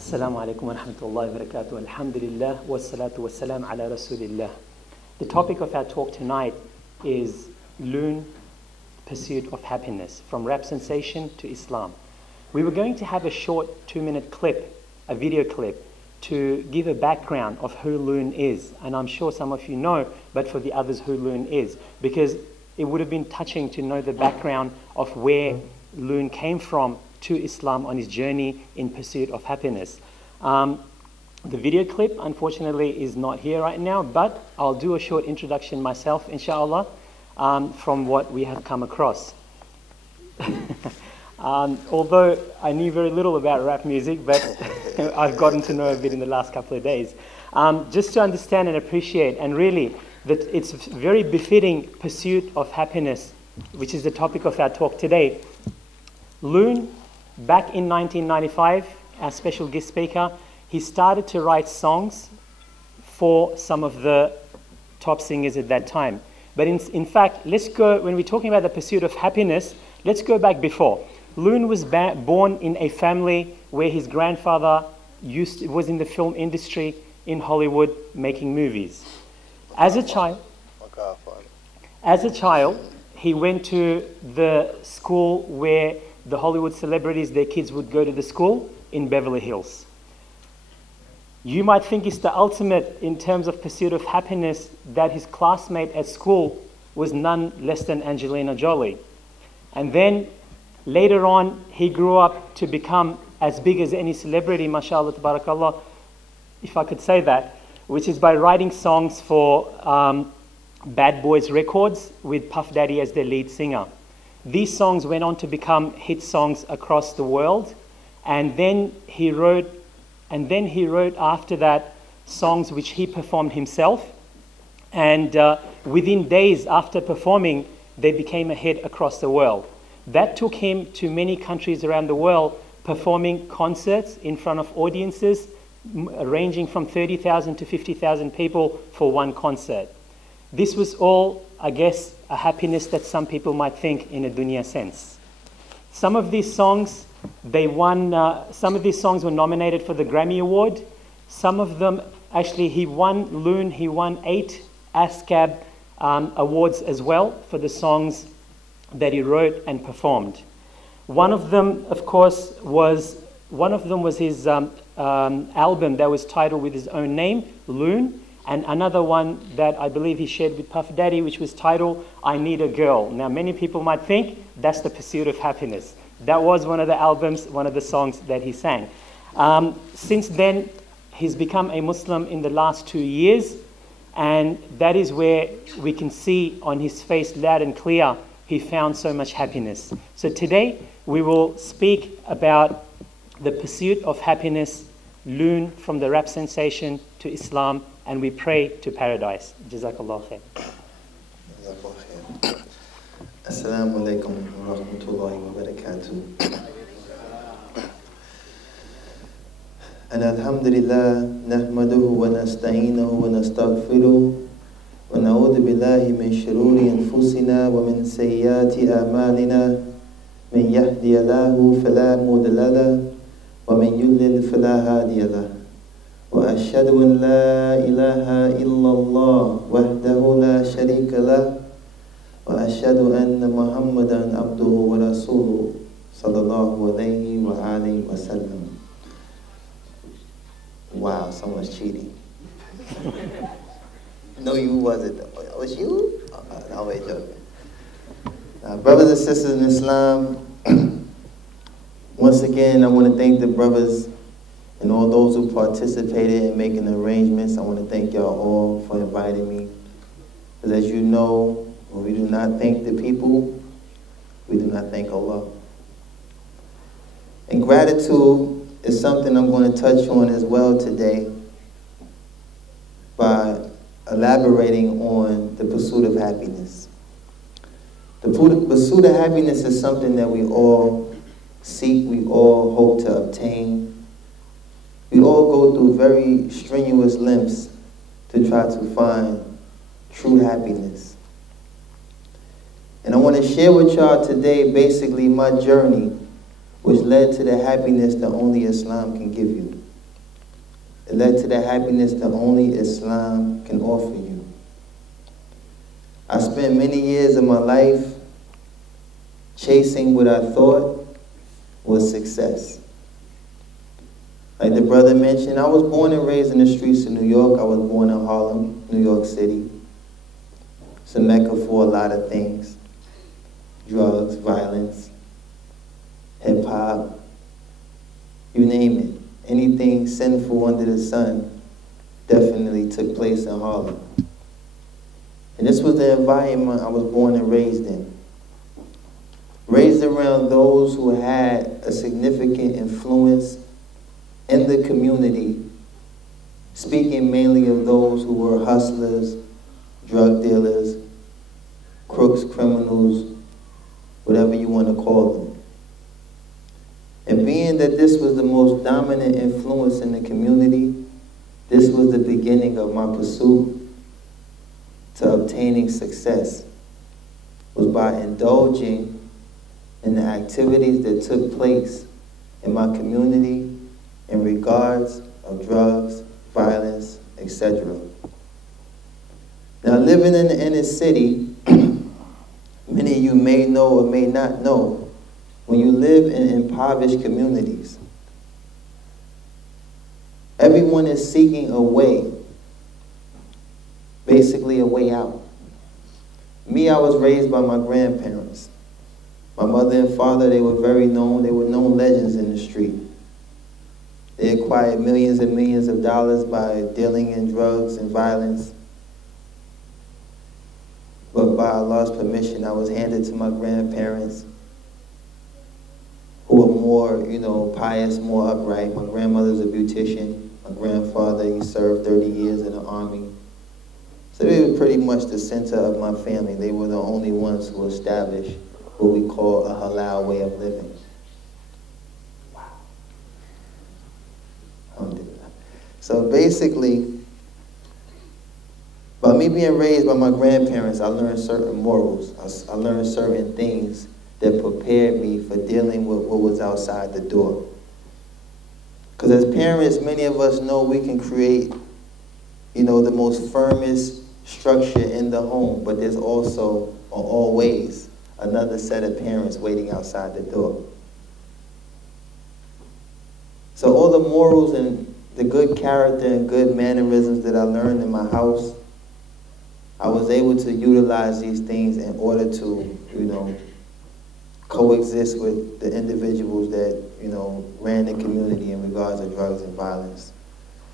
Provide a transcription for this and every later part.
Assalamu alaikum wa rahmatullahi wa barakatuh. Alhamdulillah wa salatu wa salam ala rasulillah. The topic of our talk tonight is Loon, Pursuit of Happiness, from rap sensation to Islam. We were going to have a short 2-minute clip, a video clip, to give a background of who Loon is. And I'm sure some of you know, but for the others who Loon is, because it would have been touching to know the background of where Loon came from to Islam on his journey in pursuit of happiness. The video clip, unfortunately, is not here right now, but I'll do a short introduction myself, inshallah, from what we have come across. Although I knew very little about rap music, but I've gotten to know a bit in the last couple of days. Just to understand and appreciate, and really, that it's very befitting pursuit of happiness, which is the topic of our talk today. Loon, back in 1995, our special guest speaker, he started to write songs for some of the top singers at that time. But in fact, let's go, when we're talking about the pursuit of happiness, let's go back before. Loon was born in a family where his grandfather was in the film industry in Hollywood making movies. As a child, he went to the school where the Hollywood celebrities, their kids would go to the school in Beverly Hills. You might think it's the ultimate in terms of pursuit of happiness that his classmate at school was none less than Angelina Jolie. And then later on, he grew up to become as big as any celebrity, mashallah, tabarakallah, if I could say that, which is by writing songs for Bad Boys Records with Puff Daddy as their lead singer. These songs went on to become hit songs across the world, and then he wrote after that songs which he performed himself, and within days after performing, they became a hit across the world. That took him to many countries around the world, performing concerts in front of audiences ranging from 30,000 to 50,000 people for one concert. This was all, I guess, a happiness that some people might think in a dunya sense. Some of these songs, some of these songs were nominated for the Grammy Award. Some of them, actually, he won 8 ASCAP awards as well for the songs that he wrote and performed. One of them, of course, was his album that was titled with his own name, Loon, and another one that I believe he shared with Puff Daddy, which was titled, I Need a Girl. Now, many people might think that's the pursuit of happiness. That was one of the albums, one of the songs that he sang. Since then, he's become a Muslim in the last 2 years, and that is where we can see on his face loud and clear, he found so much happiness. So today, we will speak about the pursuit of happiness, Loon, from the rap sensation to Islam, and we pray to paradise. Jazakallah khair. Assalamu alaikum wa rahmatullahi wa barakatuh. And alhamdulillah, nahmaduhu wa nasta'inuhu wa nastaghfiruh, wa na'udhu billahi min shururi anfusina wa min sayyati a'malina, min yahdiyallahu fala mudilla lahu, wa min yudlil fala hadiya lahu. وأشهد أن لا إله إلا الله وحده لا شريك له وأشهد أن محمدا عبده ورسوله صلى الله عليه وآله وسلم. Wow, someone's cheating. No, you wasn't. It was you? No, wait, joking. Brothers and sisters in Islam, once again, I want to thank the brothers and all those who participated in making the arrangements. I want to thank y'all all for inviting me. Because as you know, when we do not thank the people, we do not thank Allah. And gratitude is something I'm going to touch on as well today by elaborating on the pursuit of happiness. The pursuit of happiness is something that we all seek, we all hope to obtain. We all go through very strenuous lengths to try to find true happiness. And I want to share with y'all today basically my journey, which led to the happiness that only Islam can give you. It led to the happiness that only Islam can offer you. I spent many years of my life chasing what I thought was success. Like the brother mentioned, I was born and raised in the streets of New York. I was born in Harlem, New York City. It's a mecca for a lot of things. Drugs, violence, hip-hop, you name it. Anything sinful under the sun definitely took place in Harlem. And this was the environment I was born and raised in. Raised around those who had a significant influence in the community, speaking mainly of those who were hustlers, drug dealers, crooks, criminals, whatever you want to call them. And being that this was the most dominant influence in the community, this was the beginning of my pursuit to obtaining success, was by indulging in the activities that took place in my community in regards of drugs, violence, etc. Now, living in the inner city, many of you may know or may not know, when you live in impoverished communities, everyone is seeking a way, basically a way out. Me, I was raised by my grandparents. My mother and father, they were very known. They were known legends in the street. They acquired millions and millions of dollars by dealing in drugs and violence. But by Allah's permission, I was handed to my grandparents, who were more, pious, more upright. My grandmother's a beautician. My grandfather, he served 30 years in the army. So they were pretty much the center of my family. They were the only ones who established what we call a halal way of living. Wow. So basically, by me being raised by my grandparents, I learned certain morals. I learned certain things that prepared me for dealing with what was outside the door. Because as parents, many of us know we can create, the most firmest structure in the home, but there's also, or always, another set of parents waiting outside the door. So all the morals and the good character and good mannerisms that I learned in my house, I was able to utilize these things in order to, coexist with the individuals that, ran the community in regards to drugs and violence.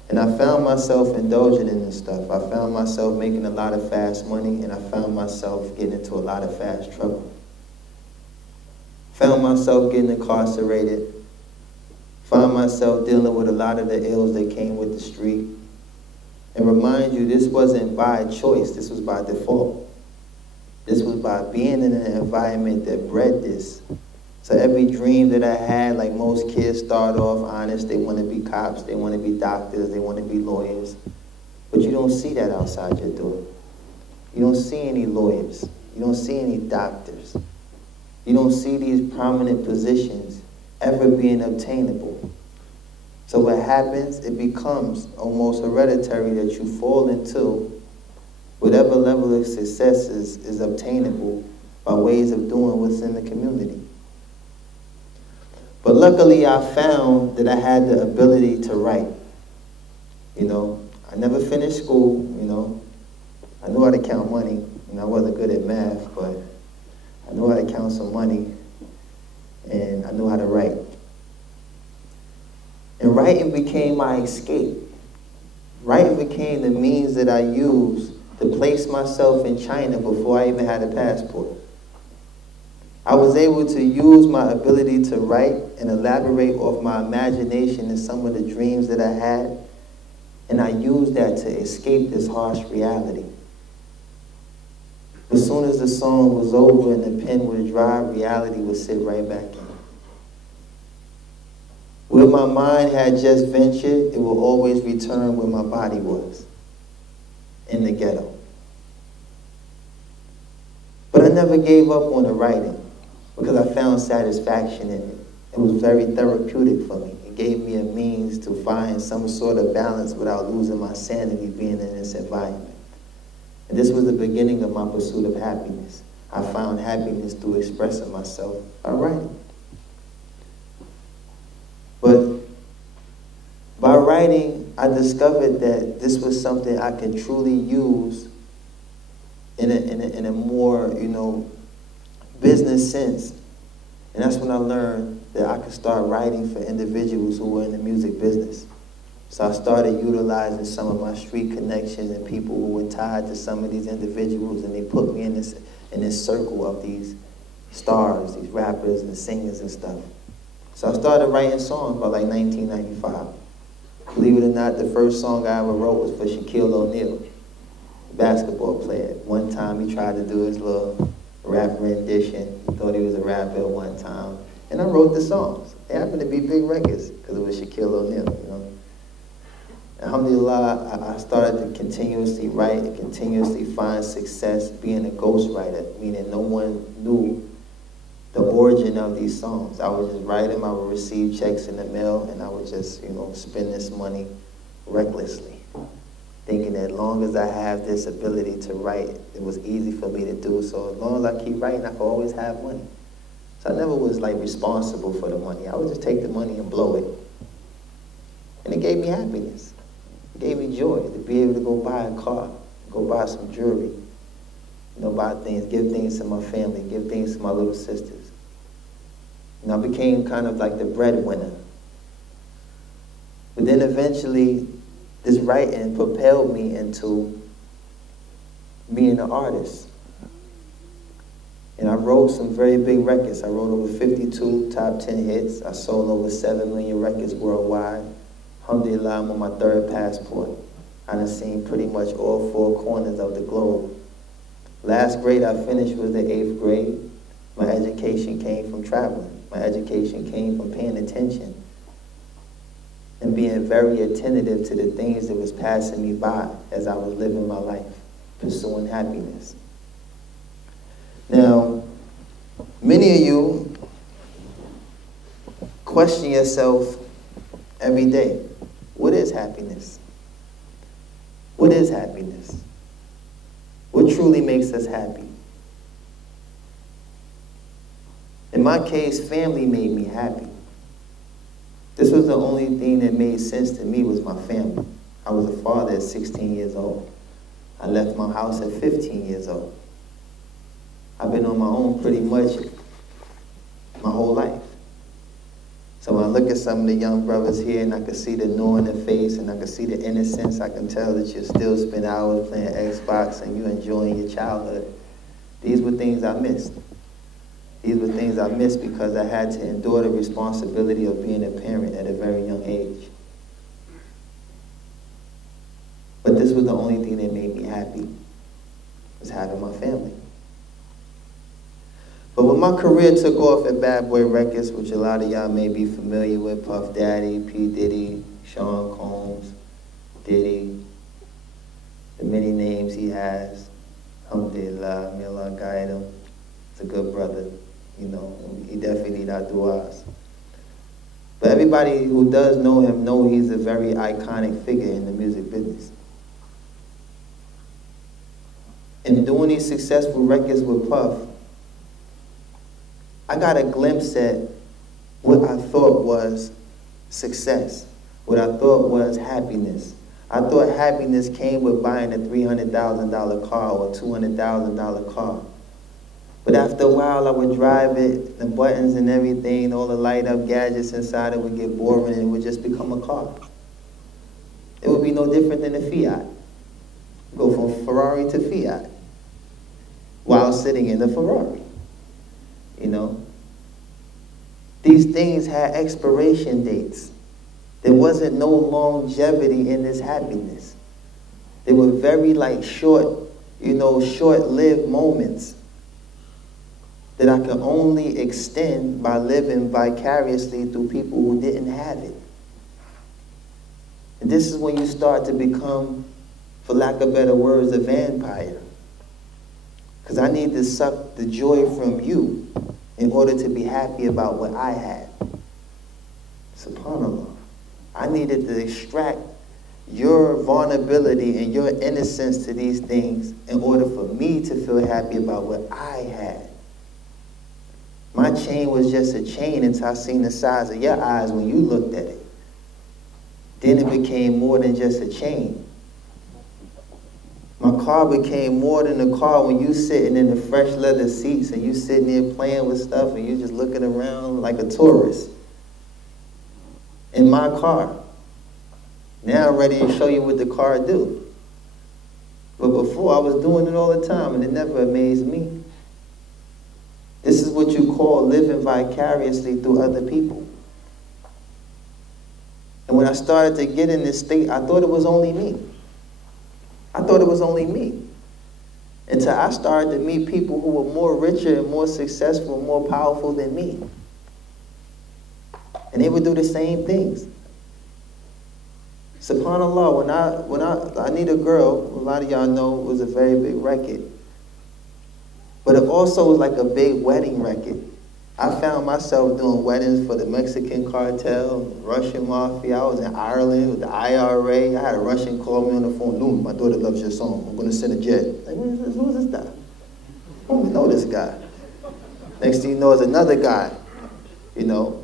And I found myself indulging in this stuff. I found myself making a lot of fast money, and I found myself getting into a lot of fast trouble. Found myself getting incarcerated. Found myself dealing with a lot of the ills that came with the street. And remind you, this wasn't by choice, this was by default. This was by being in an environment that bred this. So every dream that I had, like most kids start off honest, they want to be cops, they want to be doctors, they want to be lawyers. But you don't see that outside your door. You don't see any lawyers. You don't see any doctors. You don't see these prominent positions ever being obtainable. So what happens, it becomes almost hereditary that you fall into whatever level of success is obtainable by ways of doing what's in the community. But luckily I found that I had the ability to write. I never finished school, I knew how to count money. I wasn't good at math, but I knew how to count some money, and I knew how to write. And writing became my escape. Writing became the means that I used to place myself in China before I even had a passport. I was able to use my ability to write and elaborate off my imagination and some of the dreams that I had, and I used that to escape this harsh reality. As soon as the song was over and the pen was dry, reality would sit right back in. Where my mind had just ventured, it will always return where my body was, in the ghetto. But I never gave up on the writing, because I found satisfaction in it. it was very therapeutic for me. It gave me a means to find some sort of balance without losing my sanity being in this environment. And this was the beginning of my pursuit of happiness. I found happiness through expressing myself by writing. But by writing, I discovered that this was something I could truly use in a more, business sense. And that's when I learned that I could start writing for individuals who were in the music business. So I started utilizing some of my street connections and people who were tied to some of these individuals, and they put me in this circle of these stars, these rappers and singers and stuff. So I started writing songs by like 1995. Believe it or not, the first song I ever wrote was for Shaquille O'Neal, basketball player. One time he tried to do his little rap rendition. He thought he was a rapper at one time. And I wrote the songs. They happened to be big records because it was Shaquille O'Neal, Alhamdulillah, I started to continuously write and continuously find success being a ghostwriter, meaning no one knew the origin of these songs. I would just write them, I would receive checks in the mail, and I would just, spend this money recklessly, thinking that as long as I have this ability to write, it was easy for me to do. So as long as I keep writing, I could always have money. So I never was like responsible for the money. I would just take the money and blow it. And it gave me happiness. It gave me joy to be able to go buy a car, go buy some jewelry, buy things, give things to my family, give things to my little sisters. And I became kind of like the breadwinner. But then eventually, this writing propelled me into being an artist. And I wrote some very big records. I wrote over 52 top 10 hits. I sold over 7 million records worldwide. Alhamdulillah, I'm on my 3rd passport. I done seen pretty much all 4 corners of the globe. Last grade I finished was the 8th grade. My education came from traveling. My education came from paying attention and being very attentive to the things that was passing me by as I was living my life, pursuing happiness. Now, many of you question yourself every day. What is happiness? What is happiness? What truly makes us happy? In my case, family made me happy. This was the only thing that made sense to me was my family. I was a father at 16 years old. I left my house at 15 years old. I've been on my own pretty much my whole life. So when I look at some of the young brothers here and I can see the know in their face and I can see the innocence, I can tell that you still spend hours playing Xbox and you're enjoying your childhood. These were things I missed. These were things I missed because I had to endure the responsibility of being a parent at a very young age. But this was the only thing that made me happy, was having my family. But when my career took off at Bad Boy Records, which a lot of y'all may be familiar with, Puff Daddy, P. Diddy, Sean Combs, Diddy, the many names he has, alhamdulillah, may Allah guide him. He's a good brother, he definitely need our du'as. But everybody who does know him know he's a very iconic figure in the music business. And doing these successful records with Puff, I got a glimpse at what I thought was success, what I thought was happiness. I thought happiness came with buying a $300,000 car or a $200,000 car. But after a while, I would drive it, the buttons and everything, all the light-up gadgets inside it would get boring and it would just become a car. It would be no different than a Fiat. Go from Ferrari to Fiat while sitting in the Ferrari. These things had expiration dates. There wasn't no longevity in this happiness. They were very short-lived moments that I could only extend by living vicariously through people who didn't have it. And this is when you start to become, for lack of better words, a vampire. Because I need to suck the joy from you in order to be happy about what I had. SubhanAllah. I needed to extract your vulnerability and your innocence to these things in order for me to feel happy about what I had. My chain was just a chain until I seen the size of your eyes when you looked at it. Then it became more than just a chain. My car became more than a car when you sitting in the fresh leather seats and you sitting there playing with stuff and you just looking around like a tourist. In my car. Now I'm ready to show you what the car do. But before I was doing it all the time and it never amazed me. This is what you call living vicariously through other people. And when I started to get in this state, I thought it was only me. I thought it was only me. Until I started to meet people who were more richer and more successful and more powerful than me. And they would do the same things. SubhanAllah, when I Need a Girl, a lot of y'all know, was a very big record. But it also was like a big wedding record. I found myself doing weddings for the Mexican cartel, Russian mafia. I was in Ireland with the IRA. I had a Russian call me on the phone. Loon, my daughter loves your song. I'm going to send a jet. Like, who is this guy? I don't even know this guy. Next thing you know is another guy, you know.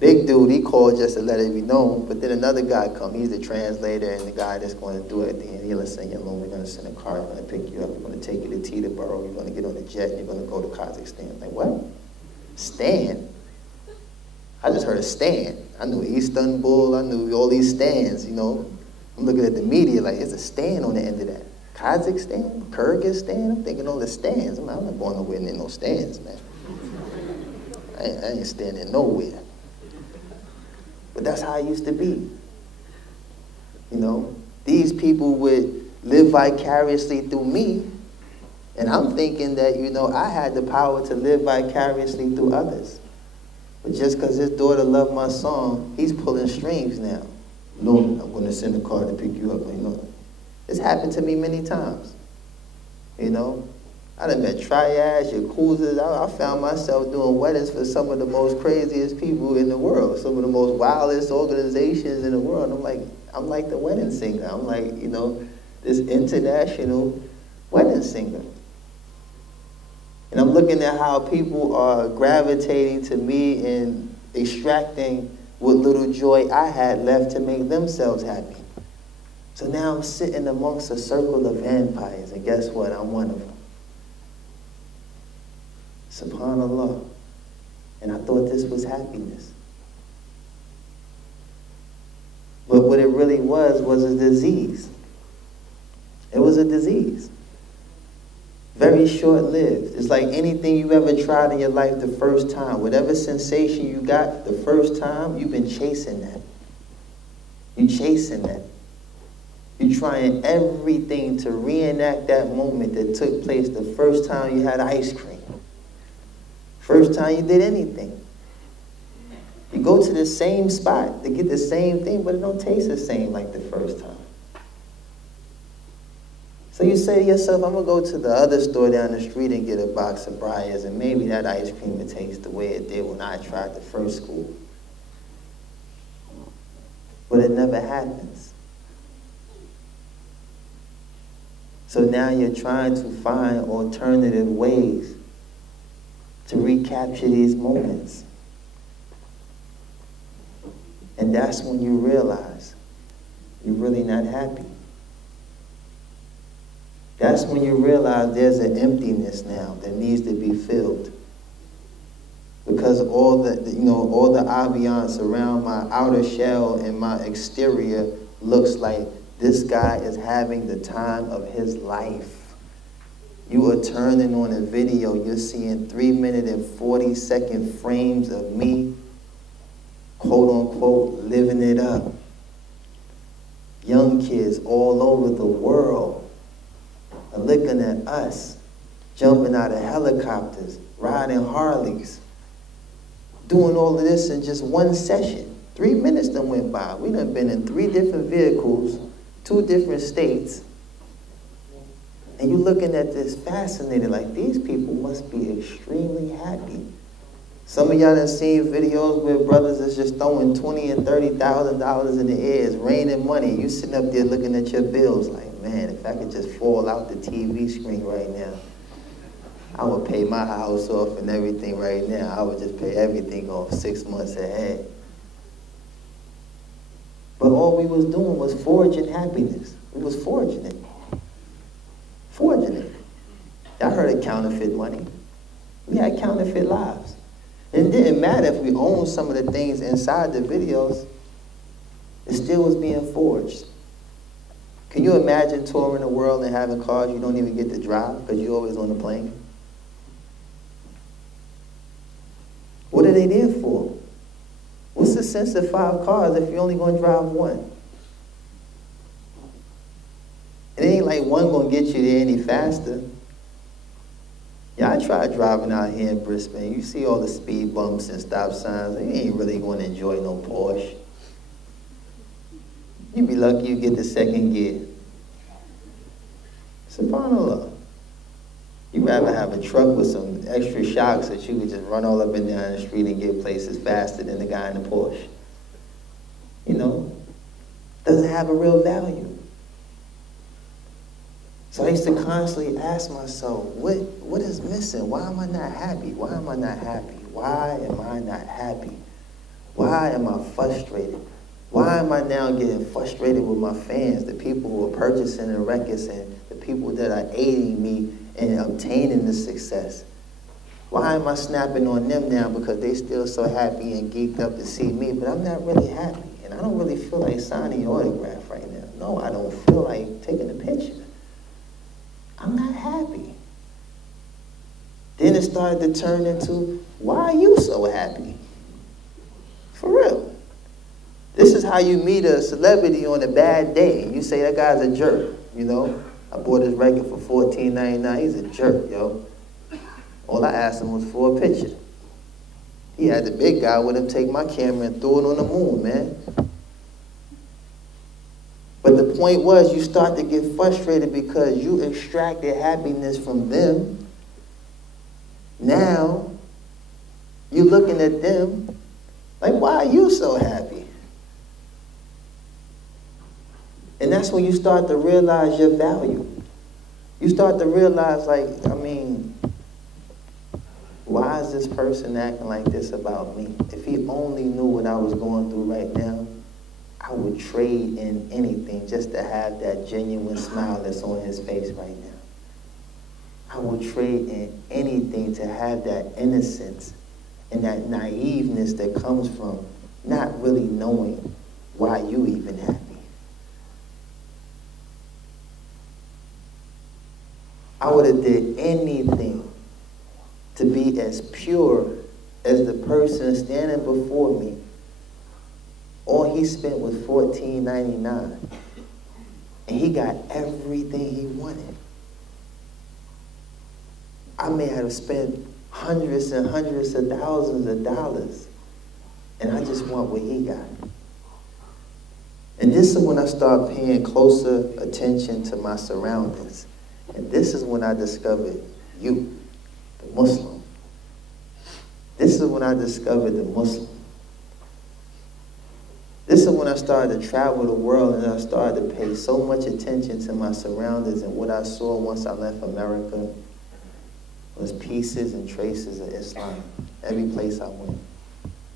Big dude, he called just to let it be known, but then another guy come. He's the translator and the guy that's going to do it at the end. He'll listen, Loon, we're going to send a car, we're going to pick you up, we're going to take you to Teterboro, you're going to get on the jet, and you're going to go to Kazakhstan. Like, what? Stan? I just heard of Stan. I knew Istanbul, I knew all these stands, you know. I'm looking at the media like, there's a stand on the end of that. Kazakhstan? Kyrgyzstan? I'm thinking all the stands. I'm not going nowhere near no stands, man. I ain't standing nowhere. But that's how it used to be. You know, these people would live vicariously through me, and I'm thinking that, you know, I had the power to live vicariously through others. But just because his daughter loved my song, he's pulling strings now. Loon, I'm going to send a car to pick you up. You know, it's happened to me many times. You know, I done met triads, yakuzas. I found myself doing weddings for some of the most craziest people in the world, some of the most wildest organizations in the world. I'm like the wedding singer. I'm like, you know, this international wedding singer. And I'm looking at how people are gravitating to me and extracting what little joy I had left to make themselves happy. So now I'm sitting amongst a circle of vampires, and guess what? I'm one of them. SubhanAllah. And I thought this was happiness. But what it really was a disease. It was a disease. Very short-lived. It's like anything you ever tried in your life the first time. Whatever sensation you got the first time, you've been chasing that. You're chasing that. You're trying everything to reenact that moment that took place the first time you had ice cream. First time you did anything. You go to the same spot to get the same thing, but it don't taste the same like the first time. So you say to yourself, I'm going to go to the other store down the street and get a box of Briars, and maybe that ice cream will taste the way it did when I tried the first scoop. But it never happens. So now you're trying to find alternative ways to recapture these moments. And that's when you realize you're really not happy. That's when you realize there's an emptiness now that needs to be filled. Because all the ambiance around my outer shell and my exterior looks like this guy is having the time of his life. You are turning on a video, you're seeing 3-minute and 40-second frames of me, quote unquote, living it up. Young kids all over the world are looking at us, jumping out of helicopters, riding Harleys, doing all of this in just one session. 3 minutes done went by. We done been in 3 different vehicles, 2 different states, and you're looking at this fascinated, like these people must be extremely happy. Some of y'all done seen videos where brothers is just throwing $20,000 and $30,000 in the air. It's raining money. You sitting up there looking at your bills like, man, if I could just fall out the TV screen right now, I would pay my house off and everything right now. I would just pay everything off 6 months ahead. But all we was doing was forging happiness. We was forging it. Forging it. Y'all heard of counterfeit money. We had counterfeit lives. And it didn't matter if we owned some of the things inside the videos. It still was being forged. Can you imagine touring the world and having cars you don't even get to drive because you're always on the plane? What are they there for? What's the sense of 5 cars if you're only going to drive one? It ain't like one going to get you there any faster. Y'all try driving out here in Brisbane. You see all the speed bumps and stop signs. You ain't really going to enjoy no Porsche. You be lucky you get the second gear. SubhanAllah. You'd rather have a truck with some extra shocks that you could just run all up and down the street and get places faster than the guy in the Porsche. You know, doesn't have a real value. So I used to constantly ask myself, what is missing? Why am I not happy? Why am I not happy? Why am I not happy? Why am I frustrated? Why am I now getting frustrated with my fans, the people who are purchasing the records and the people that are aiding me in obtaining the success? Why am I snapping on them now because they still so happy and geeked up to see me, but I'm not really happy. And I don't really feel like signing your autograph right now. No, I don't feel like taking a picture. I'm not happy. Then it started to turn into, why are you so happy? For real. This is how you meet a celebrity on a bad day. You say, that guy's a jerk, you know. I bought his record for $14.99. He's a jerk, yo. All I asked him was for a picture. He had the big guy with him take my camera and throw it on the moon, man. But the point was, you start to get frustrated because you extracted happiness from them. Now, you're looking at them like, why are you so happy? And that's when you start to realize your value. You start to realize, like, I mean, why is this person acting like this about me? If he only knew what I was going through right now, I would trade in anything just to have that genuine smile that's on his face right now. I would trade in anything to have that innocence and that naiveness that comes from not really knowing why you even happy. I would have did anything to be as pure as the person standing before me. All he spent was $14.99. And he got everything he wanted. I may have spent hundreds and hundreds of thousands of dollars. And I just want what he got. And this is when I start paying closer attention to my surroundings. And this is when I discovered you, the Muslim. This is when I discovered the Muslim. This is when I started to travel the world and I started to pay so much attention to my surroundings, and what I saw once I left America was pieces and traces of Islam. Every place I went,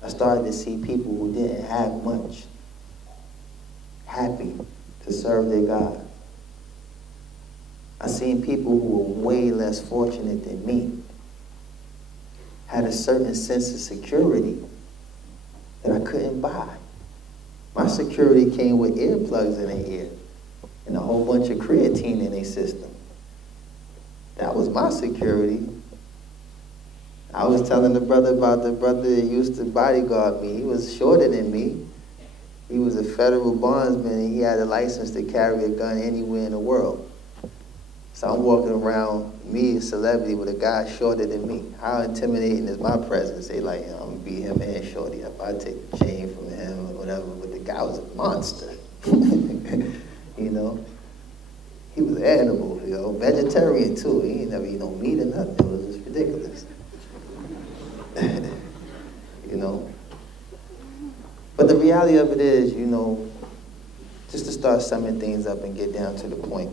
I started to see people who didn't have much, happy to serve their God. I seen people who were way less fortunate than me, had a certain sense of security that I couldn't buy. My security came with earplugs in their ear and a whole bunch of creatine in their system. That was my security. I was telling the brother about the brother that used to bodyguard me. He was shorter than me. He was a federal bondsman and he had a license to carry a gun anywhere in the world. So I'm walking around, me, a celebrity, with a guy shorter than me. How intimidating is my presence? They like, I'm gonna beat him and shorty up. I take the chain from him or whatever, but the guy was a monster. You know? He was an animal, you know, vegetarian too. He ain't never eat no meat or nothing. It was just ridiculous. know. But the reality of it is, you know, just to start summing things up and get down to the point,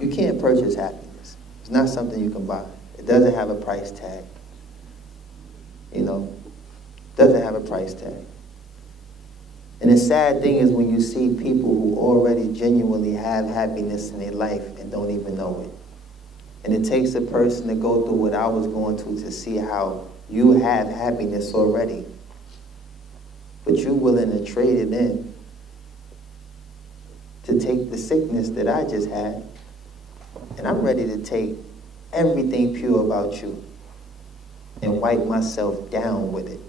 you can't purchase happiness. It's not something you can buy. It doesn't have a price tag. You know, it doesn't have a price tag. And the sad thing is when you see people who already genuinely have happiness in their life and don't even know it. And it takes a person to go through what I was going through to see how you have happiness already. But you're willing to trade it in to take the sickness that I just had. And I'm ready to take everything pure about you and wipe myself down with it.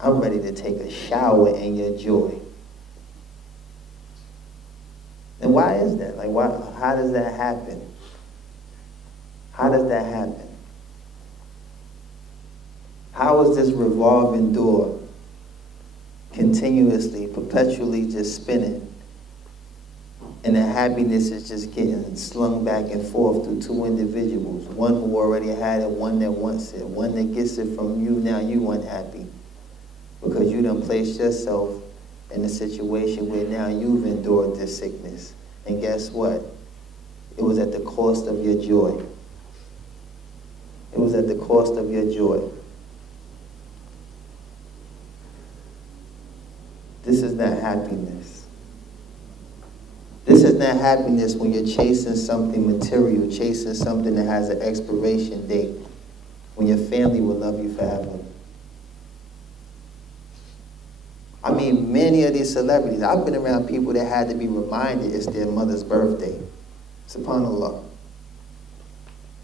I'm ready to take a shower in your joy. And why is that? Like, why? How does that happen? How does that happen? How is this revolving door continuously, perpetually just spinning, and the happiness is just getting slung back and forth through two individuals, one who already had it, one that wants it, one that gets it from you, now you unhappy because you done placed yourself in a situation where now you've endured this sickness. And guess what? It was at the cost of your joy. It was at the cost of your joy. This is not happiness. This is not happiness when you're chasing something material, chasing something that has an expiration date, when your family will love you forever. I mean, many of these celebrities, I've been around people that had to be reminded it's their mother's birthday. SubhanAllah.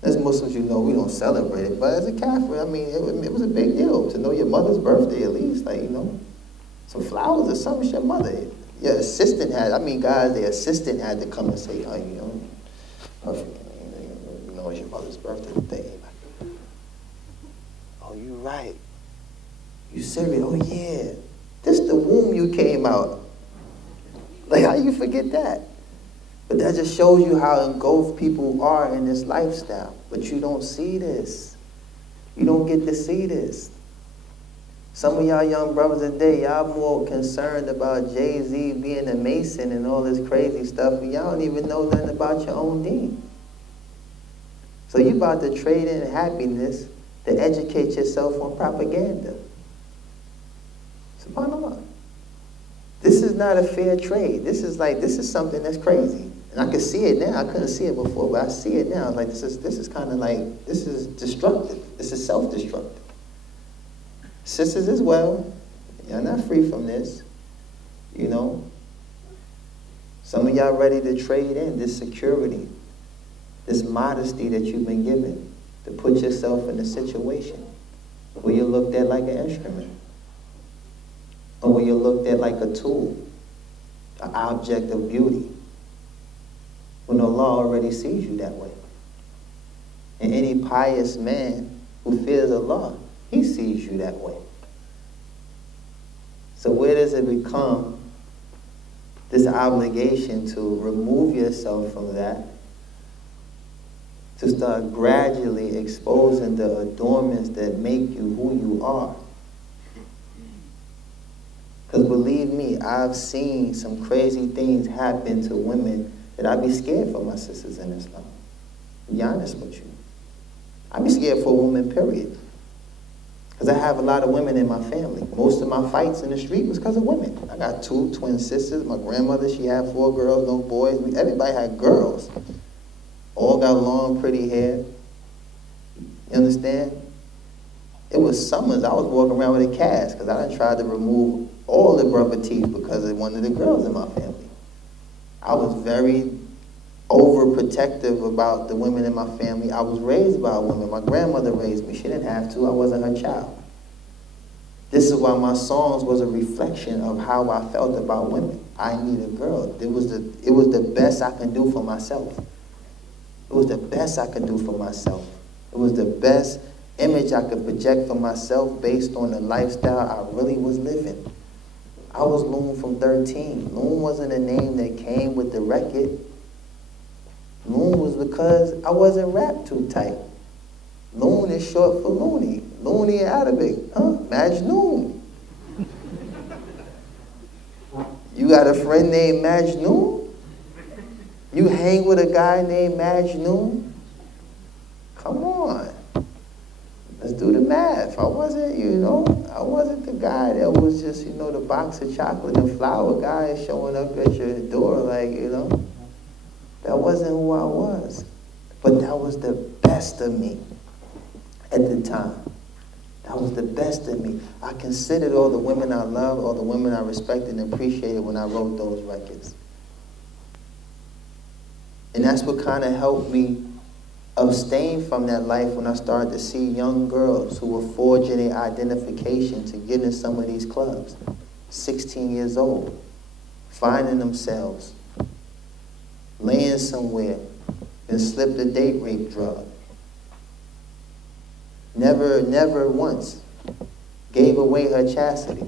As Muslims, you know, we don't celebrate it, but as a Catholic, I mean, it was a big deal to know your mother's birthday at least, like, you know, some flowers or something, your mother. Your assistant had, I mean, guys, their assistant had to come and say, oh, you know, perfect, you know, it's your mother's birthday today. Like, oh, you right. You serious? Oh, yeah. This the womb you came out. Like, how you forget that? But that just shows you how engulfed people are in this lifestyle. But you don't see this. You don't get to see this. Some of y'all young brothers today, y'all more concerned about Jay-Z being a Mason and all this crazy stuff, and y'all don't even know nothing about your own deen. So you about to trade in happiness to educate yourself on propaganda. SubhanAllah. This is not a fair trade. This is something that's crazy. And I can see it now. I couldn't see it before, but I see it now. Like this is kind of like, this is destructive. This is self-destructive. Sisters as well, y'all not free from this, you know. Some of y'all ready to trade in this security, this modesty that you've been given to put yourself in a situation where you're looked at like an instrument, or where you're looked at like a tool, an object of beauty, when Allah already sees you that way. And any pious man who fears Allah, he sees you that way. So where does it become this obligation to remove yourself from that, to start gradually exposing the adornments that make you who you are? Because believe me, I've seen some crazy things happen to women that I'd be scared for my sisters in Islam. To be honest with you. I'd be scared for a woman, period. Because I have a lot of women in my family. Most of my fights in the street was because of women. I got 2 twin sisters. My grandmother, she had 4 girls, no boys. Everybody had girls. All got long, pretty hair. You understand? It was summers. I was walking around with a cast because I done tried to remove all the brother teeth because of one of the girls in my family. I was very overprotective about the women in my family. I was raised by a woman. My grandmother raised me. She didn't have to. I wasn't her child. This is why my songs was a reflection of how I felt about women. I need a girl. It was the best I can do for myself. It was the best I could do for myself. It was the best image I could project for myself based on the lifestyle I really was living. I was Loon from 13. Loon wasn't a name that came with the record. Loon was because I wasn't wrapped too tight. Loon is short for loony. Loon Sunni in Arabic? Huh? Majnoon. You got a friend named Majnoon? You hang with a guy named Majnoon? Come on. Let's do the math. I wasn't the guy that was just, the box of chocolate and flour guy showing up at your door That wasn't who I was. But that was the best of me at the time. That was the best of me. I considered all the women I loved, all the women I respected and appreciated when I wrote those records. And that's what kind of helped me abstain from that life when I started to see young girls who were forging their identification to get in some of these clubs. 16 years old, finding themselves, laying somewhere, and slipped a date rape drug. Never once gave away her chastity.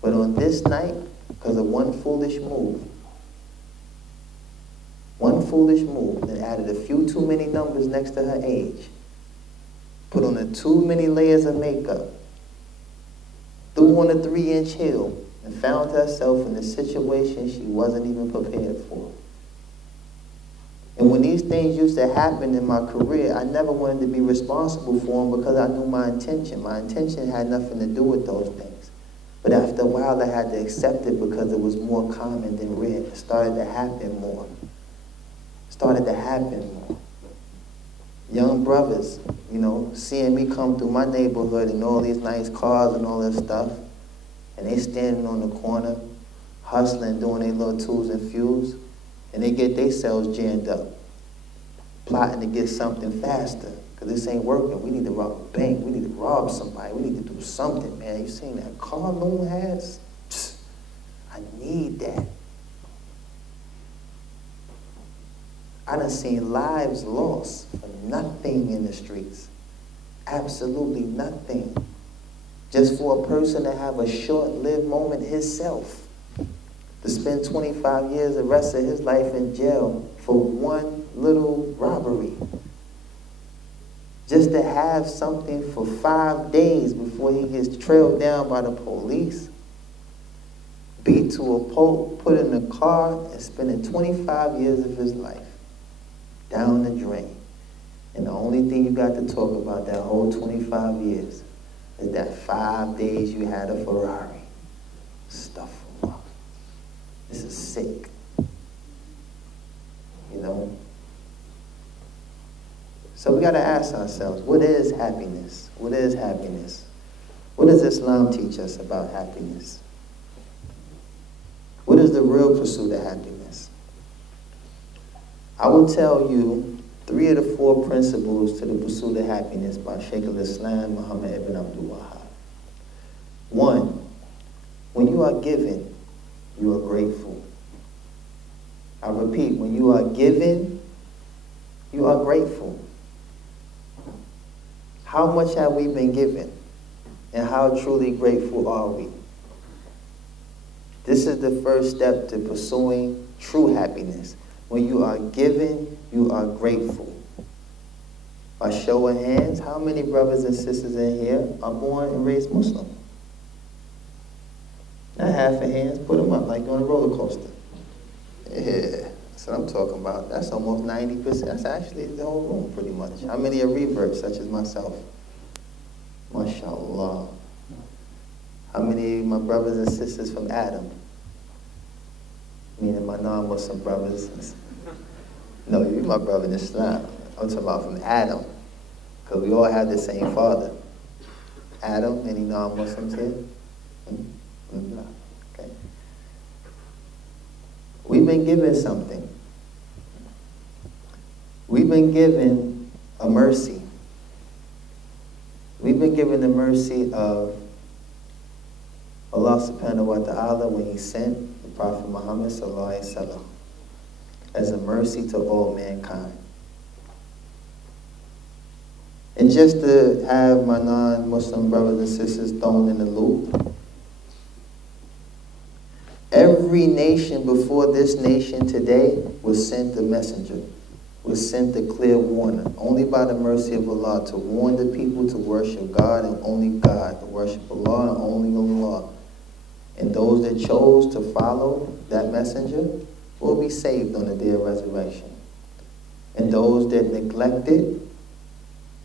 But on this night, because of one foolish move that added a few too many numbers next to her age, put on too many layers of makeup, threw on a 3-inch heel, and found herself in a situation she wasn't even prepared for. And when these things used to happen in my career, I never wanted to be responsible for them because I knew my intention. My intention had nothing to do with those things. But after a while, I had to accept it because it was more common than rare. It started to happen more. Young brothers, seeing me come through my neighborhood and all these nice cars and all this stuff, and they standing on the corner, hustling, doing their little tools and fuels, and they get themselves jammed up, plotting to get something faster, because this ain't working. We need to rob a bank. We need to rob somebody. We need to do something, man. You seen that car Loon has? Psst, I need that. I done seen lives lost for nothing in the streets. Absolutely nothing. Just for a person to have a short-lived moment himself. To spend 25 years, the rest of his life in jail for one little robbery. Just to have something for 5 days before he gets trailed down by the police, beat to a pulp, put in a car, and spending 25 years of his life down the drain. And the only thing you got to talk about that whole 25 years is that 5 days you had a Ferrari. Stuff. This is sick. So we got to ask ourselves, what is happiness? What is happiness? What does Islam teach us about happiness? What is the real pursuit of happiness? I will tell you 3 of the 4 principles to the pursuit of happiness by Shaykh al-Islam Muhammad ibn Abdul Wahab. 1, when you are given, you are grateful. I repeat, when you are given, you are grateful. How much have we been given? And how truly grateful are we? This is the first step to pursuing true happiness. When you are given, you are grateful. By show of hands, how many brothers and sisters in here are born and raised Muslim? Not half a hands, put them up like you're on a roller coaster. Yeah, that's what I'm talking about. That's almost 90%. That's actually the whole room pretty much. How many are reverts, such as myself? MashaAllah. How many of my brothers and sisters from Adam? Meaning my non-Muslim brothers. No, you're my brother in Islam. I'm talking about from Adam. Because we all have the same father. Adam, any non-Muslims here? No. Okay. We've been given something. We've been given a mercy. We've been given the mercy of Allah subhanahu wa ta'ala when He sent the Prophet Muhammad sallallahu alaihi wasallam as a mercy to all mankind. And just to have my non-Muslim brothers and sisters thrown in the loop, every nation before this nation today was sent a messenger. was sent a clear warning, only by the mercy of Allah, to warn the people to worship God and only God, to worship Allah and only Allah. And those that chose to follow that messenger will be saved on the day of resurrection. And those that neglected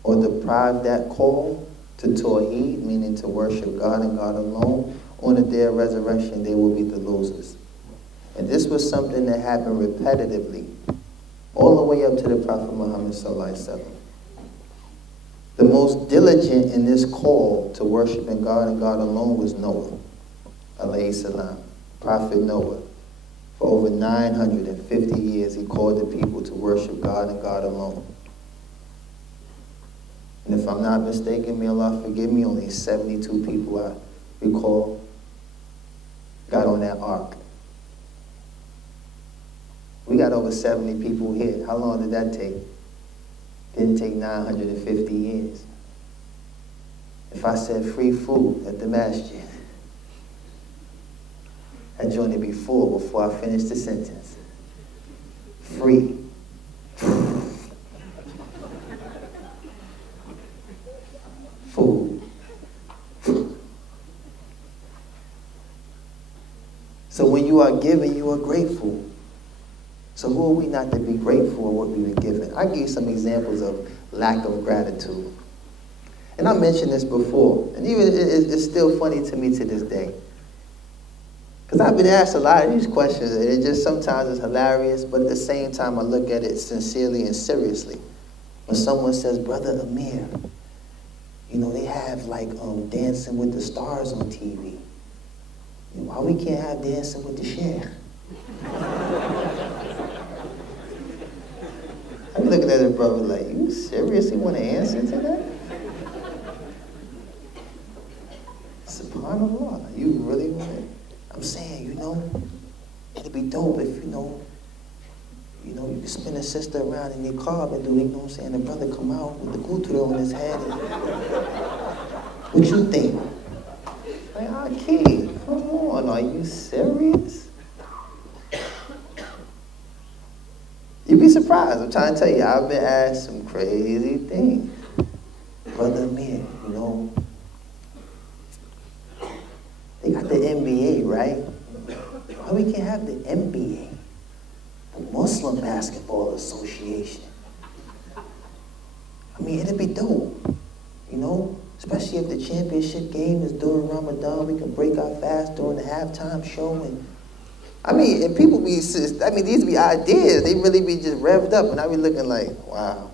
or deprived that call to Tawheed, meaning to worship God and God alone, on the day of resurrection, they will be the losers. And this was something that happened repetitively, all the way up to the Prophet Muhammad sallallahu alaihi wasallam. The most diligent in this call to worshiping God and God alone was Noah, alayhi salam, Prophet Noah. For over 950 years, he called the people to worship God and God alone. And if I'm not mistaken, may Allah forgive me, only 72 people I recall got on that ark. We got over 70 people here. How long did that take? Didn't take 950 years. If I said free food at the masjid, that joint would be full before I finish the sentence. Free. Food. So when you are giving, you are grateful. So who are we not to be grateful for what we were given? I'll give you some examples of lack of gratitude. And I mentioned this before, and even it's still funny to me to this day. Because I've been asked a lot of these questions, and it just sometimes is hilarious, but at the same time I look at it sincerely and seriously. When someone says, Brother Amir, you know, they have like Dancing with the Stars on TV. You know, why we can't have Dancing with the Sheikh? I'm looking at it, brother, like, you seriously want to answer to that? SubhanAllah, you really want it? I'm saying, you know, it'd be dope if, you know, you can spin a sister around in your car and do, you know what I'm saying, the brother come out with the gutra on his head. And, what you think? Like, okay, come on, are you serious? You'd be surprised. I'm trying to tell you, I've been asked some crazy things. Brother Amir, you know, they got the NBA, right? Why we can't have the NBA? The Muslim Basketball Association. I mean, it'd be dope, you know? Especially if the championship game is during Ramadan, we can break our fast during the halftime show. And I mean, and people be, I mean, these be ideas. They really be just revved up, and I be looking like, wow.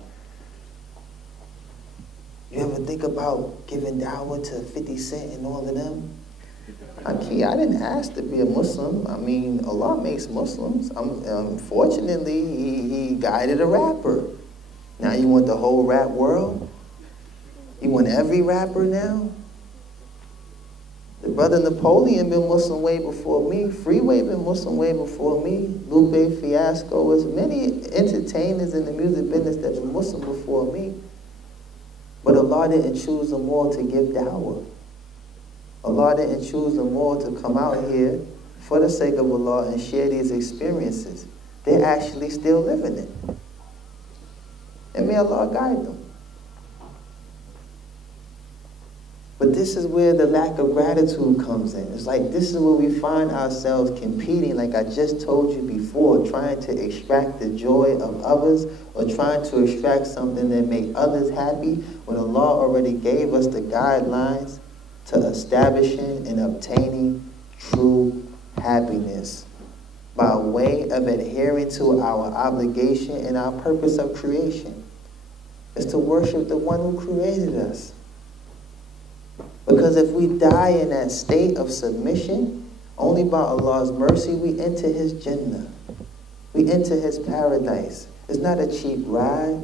You ever think about giving dawah to 50 Cent and all of them? I didn't ask to be a Muslim. I mean, Allah makes Muslims. Fortunately, he guided a rapper. Now you want the whole rap world? You want every rapper now? The brother Napoleon been Muslim way before me. Freeway been Muslim way before me. Lupe Fiasco. There's many entertainers in the music business that been Muslim before me. But Allah didn't choose them all to give dawah. Allah didn't choose them all to come out here for the sake of Allah and share these experiences. They're actually still living it. And may Allah guide them. But this is where the lack of gratitude comes in. It's like this is where we find ourselves competing, like I just told you before, trying to extract the joy of others or trying to extract something that makes others happy when Allah already gave us the guidelines to establishing and obtaining true happiness by way of adhering to our obligation and our purpose of creation. Is to worship the one who created us. Because if we die in that state of submission, only by Allah's mercy we enter His Jannah. We enter His paradise. It's not a cheap ride.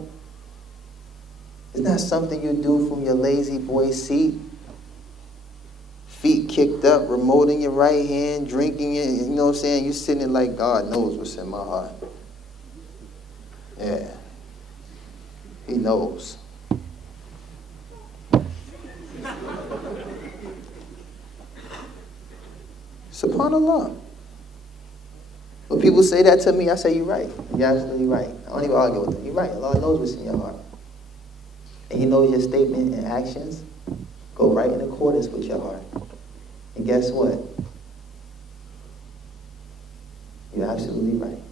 It's not something you do from your lazy boy seat. Feet kicked up, remote in your right hand, drinking it, you know what I'm saying? You're sitting there like, God knows what's in my heart. Yeah. He knows. SubhanAllah. When people say that to me, I say, you're right. You're absolutely right. I don't even argue with them. You're right. Allah knows what's in your heart. And He knows your statement and actions go right in accordance with your heart. And guess what? You're absolutely right.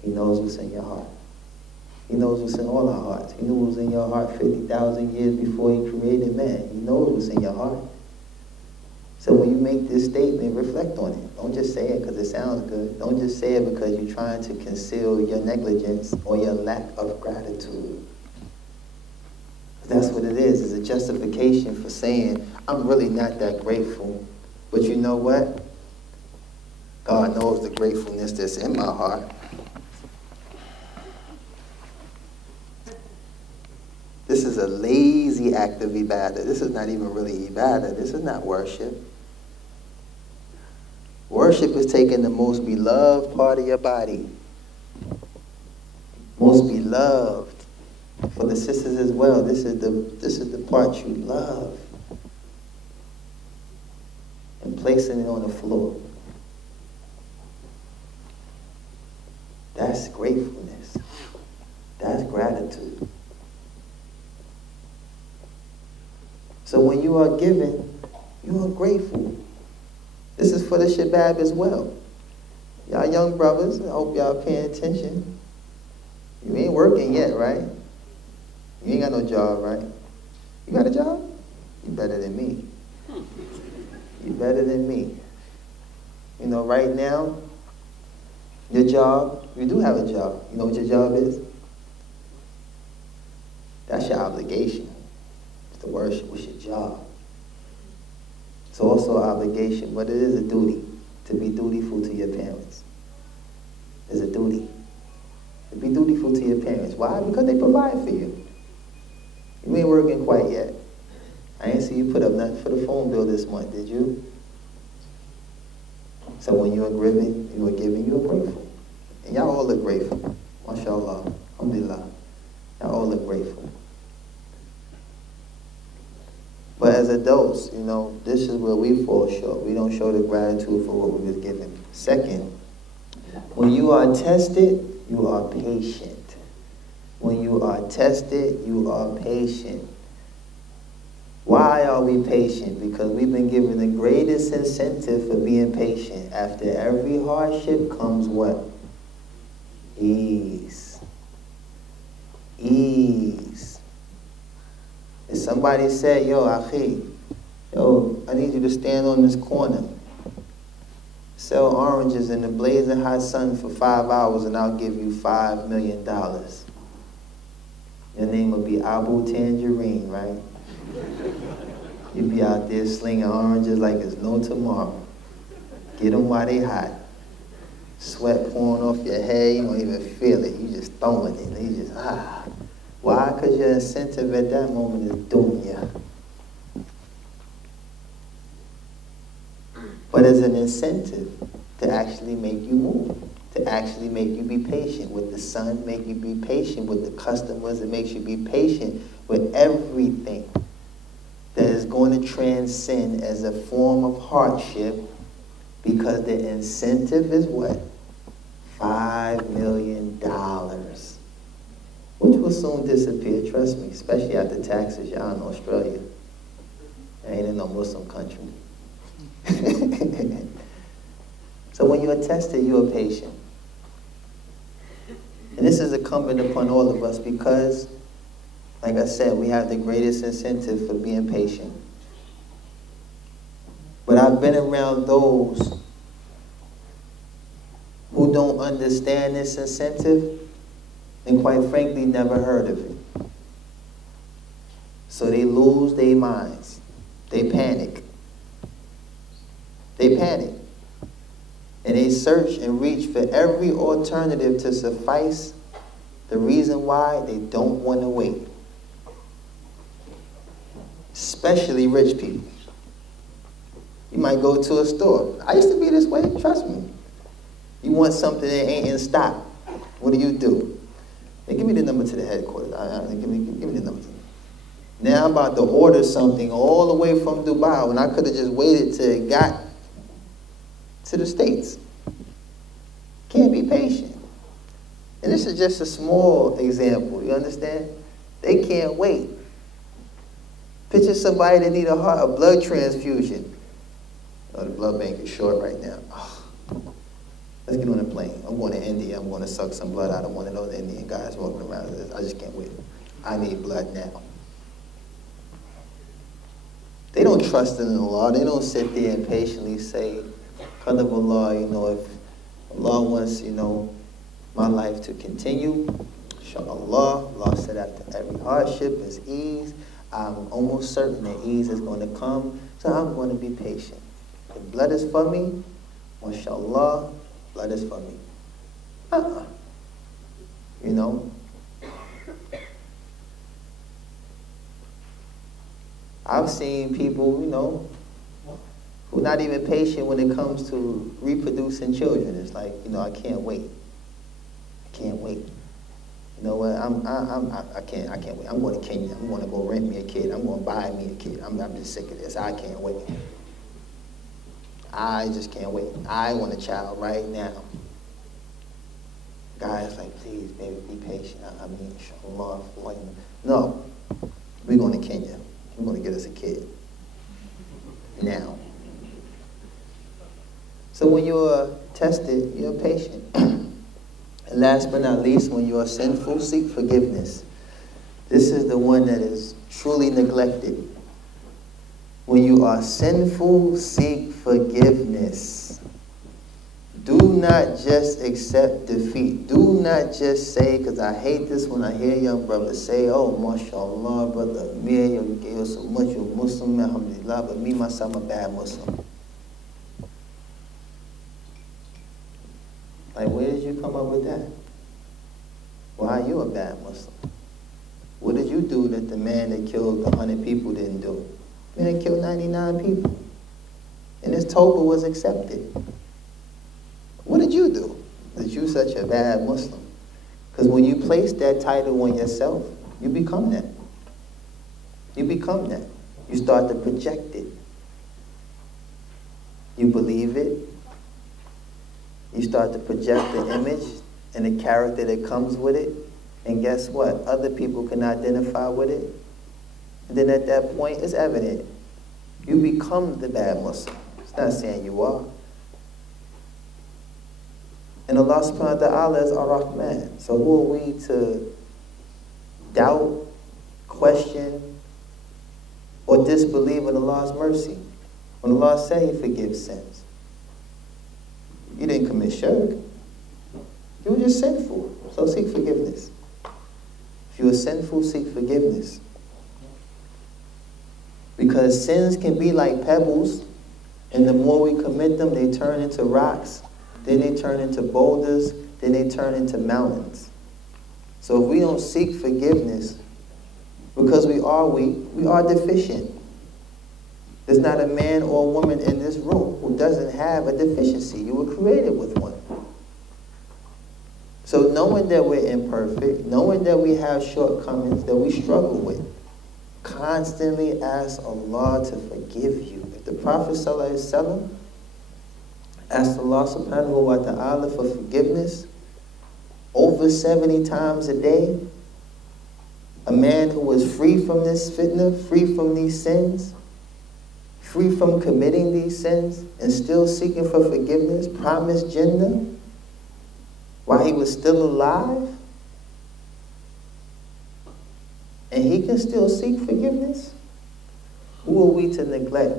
He knows what's in your heart. He knows what's in all our hearts. He knew what was in your heart 50,000 years before He created man. He knows what's in your heart. So when you make this statement, reflect on it. Don't just say it because it sounds good. Don't just say it because you're trying to conceal your negligence or your lack of gratitude. That's what it is. It's a justification for saying, I'm really not that grateful. But you know what? God knows the gratefulness that's in my heart. This is a lazy act of ibadah. This is not even really ibadah. This is not worship. Worship is taking the most beloved part of your body. Most beloved. For the sisters as well, this is the part you love. And placing it on the floor. That's gratefulness. That's gratitude. So when you are giving, you are grateful. This is for the shabab as well. Y'all young brothers, I hope y'all paying attention. You ain't working yet, right? You ain't got no job, right? You got a job? You better than me. You better than me. You know, right now, your job, you do have a job. You know what your job is? That's your obligation. It's the worship. What's your job? It's also an obligation, but it is a duty to be dutiful to your parents. It's a duty. To be dutiful to your parents. Why? Because they provide for you. You ain't working quite yet. I ain't see you put up nothing for the phone bill this month, did you? So when you are giving, you are grateful. And y'all all look grateful. MashaAllah. Alhamdulillah. Y'all all look grateful. But as adults, you know, this is where we fall short. We don't show the gratitude for what we was given. Second, when you are tested, you are patient. When you are tested, you are patient. Why are we patient? Because we've been given the greatest incentive for being patient. After every hardship comes what? Ease. Ease. If somebody said, yo, Akhi, I need you to stand on this corner. Sell oranges in the blazing hot sun for 5 hours and I'll give you $5 million. Your name will be Abu Tangerine, right? You'd be out there slinging oranges like it's no tomorrow. Get them while they hot. Sweat pouring off your head, you don't even feel it. You just throwing it. You just, Why? Because your incentive at that moment is dunya. But it's an incentive to actually make you move. To actually make you be patient with the sun, make you be patient with the customers, it makes you be patient with everything that is going to transcend as a form of hardship, because the incentive is what? $5 million. Which will soon disappear, trust me, especially after taxes. Y'all in Australia. Ain't in no Muslim country. So when you are tested, you are patient. And this is incumbent upon all of us because, like I said, we have the greatest incentive for being patient. But I've been around those who don't understand this incentive and quite frankly never heard of it. So they lose their minds. They panic. They panic. And they search and reach for every alternative to suffice the reason why they don't want to wait. Especially rich people. You might go to a store. I used to be this way, trust me. You want something that ain't in stock. What do? Hey, give me the number to the headquarters. Give me the number. Now I'm about to order something all the way from Dubai when I could have just waited till it got to the States. Can't be patient. And this is just a small example, you understand? They can't wait. Picture somebody that need a blood transfusion. Oh, the blood bank is short right now. Oh, let's get on a plane. I'm going to India. I'm going to suck some blood out of one of those Indian guys walking around. I just can't wait. I need blood now. They don't trust in Allah. They don't sit there and patiently say, Qadr of Allah, you know, if Allah wants, you know, my life to continue, inshallah, Allah said after every hardship is ease. I'm almost certain that ease is going to come, so I'm going to be patient. If blood is for me, mashallah, blood is for me. You know? I've seen people, you know, who are not even patient when it comes to reproducing children. It's like, you know, I can't wait. I can't wait. You know what? I can't wait. I'm going to Kenya. I'm going to go rent me a kid. I'm going to buy me a kid. I'm just sick of this. I can't wait. I just can't wait. I want a child right now. Guys, like, please, baby, be patient. I mean, inshallah. No, we're going to Kenya. We're going to get us a kid. Now. So when you're tested, you're patient. And last but not least, when you are sinful, seek forgiveness. This is the one that is truly neglected. When you are sinful, seek forgiveness. Do not just accept defeat. Do not just say, because I hate this when I hear young brothers say, oh, mashallah, brother Amir, you gave us so much, you're Muslim, alhamdulillah, but me, myself, I'm a bad Muslim. Like, where did you come up with that? Why are you a bad Muslim? What did you do that the man that killed 100 people didn't do? The man that killed 99 people. And his tawbah was accepted. What did you do that you such a bad Muslim? Because when you place that title on yourself, you become that. You become that. You start to project it. You believe it. You start to project the image and the character that comes with it. And guess what? Other people can identify with it. And then at that point, it's evident. You become the bad Muslim. It's not saying you are. And Allah subhanahu wa ta'ala is Ar-Rahman. So who are we to doubt, question, or disbelieve in Allah's mercy? When Allah said He forgives sins. You didn't commit shirk. You were just sinful. So seek forgiveness. If you were sinful, seek forgiveness. Because sins can be like pebbles, and the more we commit them, they turn into rocks, then they turn into boulders, then they turn into mountains. So if we don't seek forgiveness, because we are weak, we are deficient. There's not a man or a woman in this room who doesn't have a deficiency. You were created with one. So knowing that we're imperfect, knowing that we have shortcomings that we struggle with, constantly ask Allah to forgive you. If the Prophet ﷺ asked Allah subhanahu wa ta'ala for forgiveness over 70 times a day, a man who was free from this fitna, free from these sins, free from committing these sins, and still seeking for forgiveness, promised Jannah, while he was still alive, and he can still seek forgiveness? Who are we to neglect?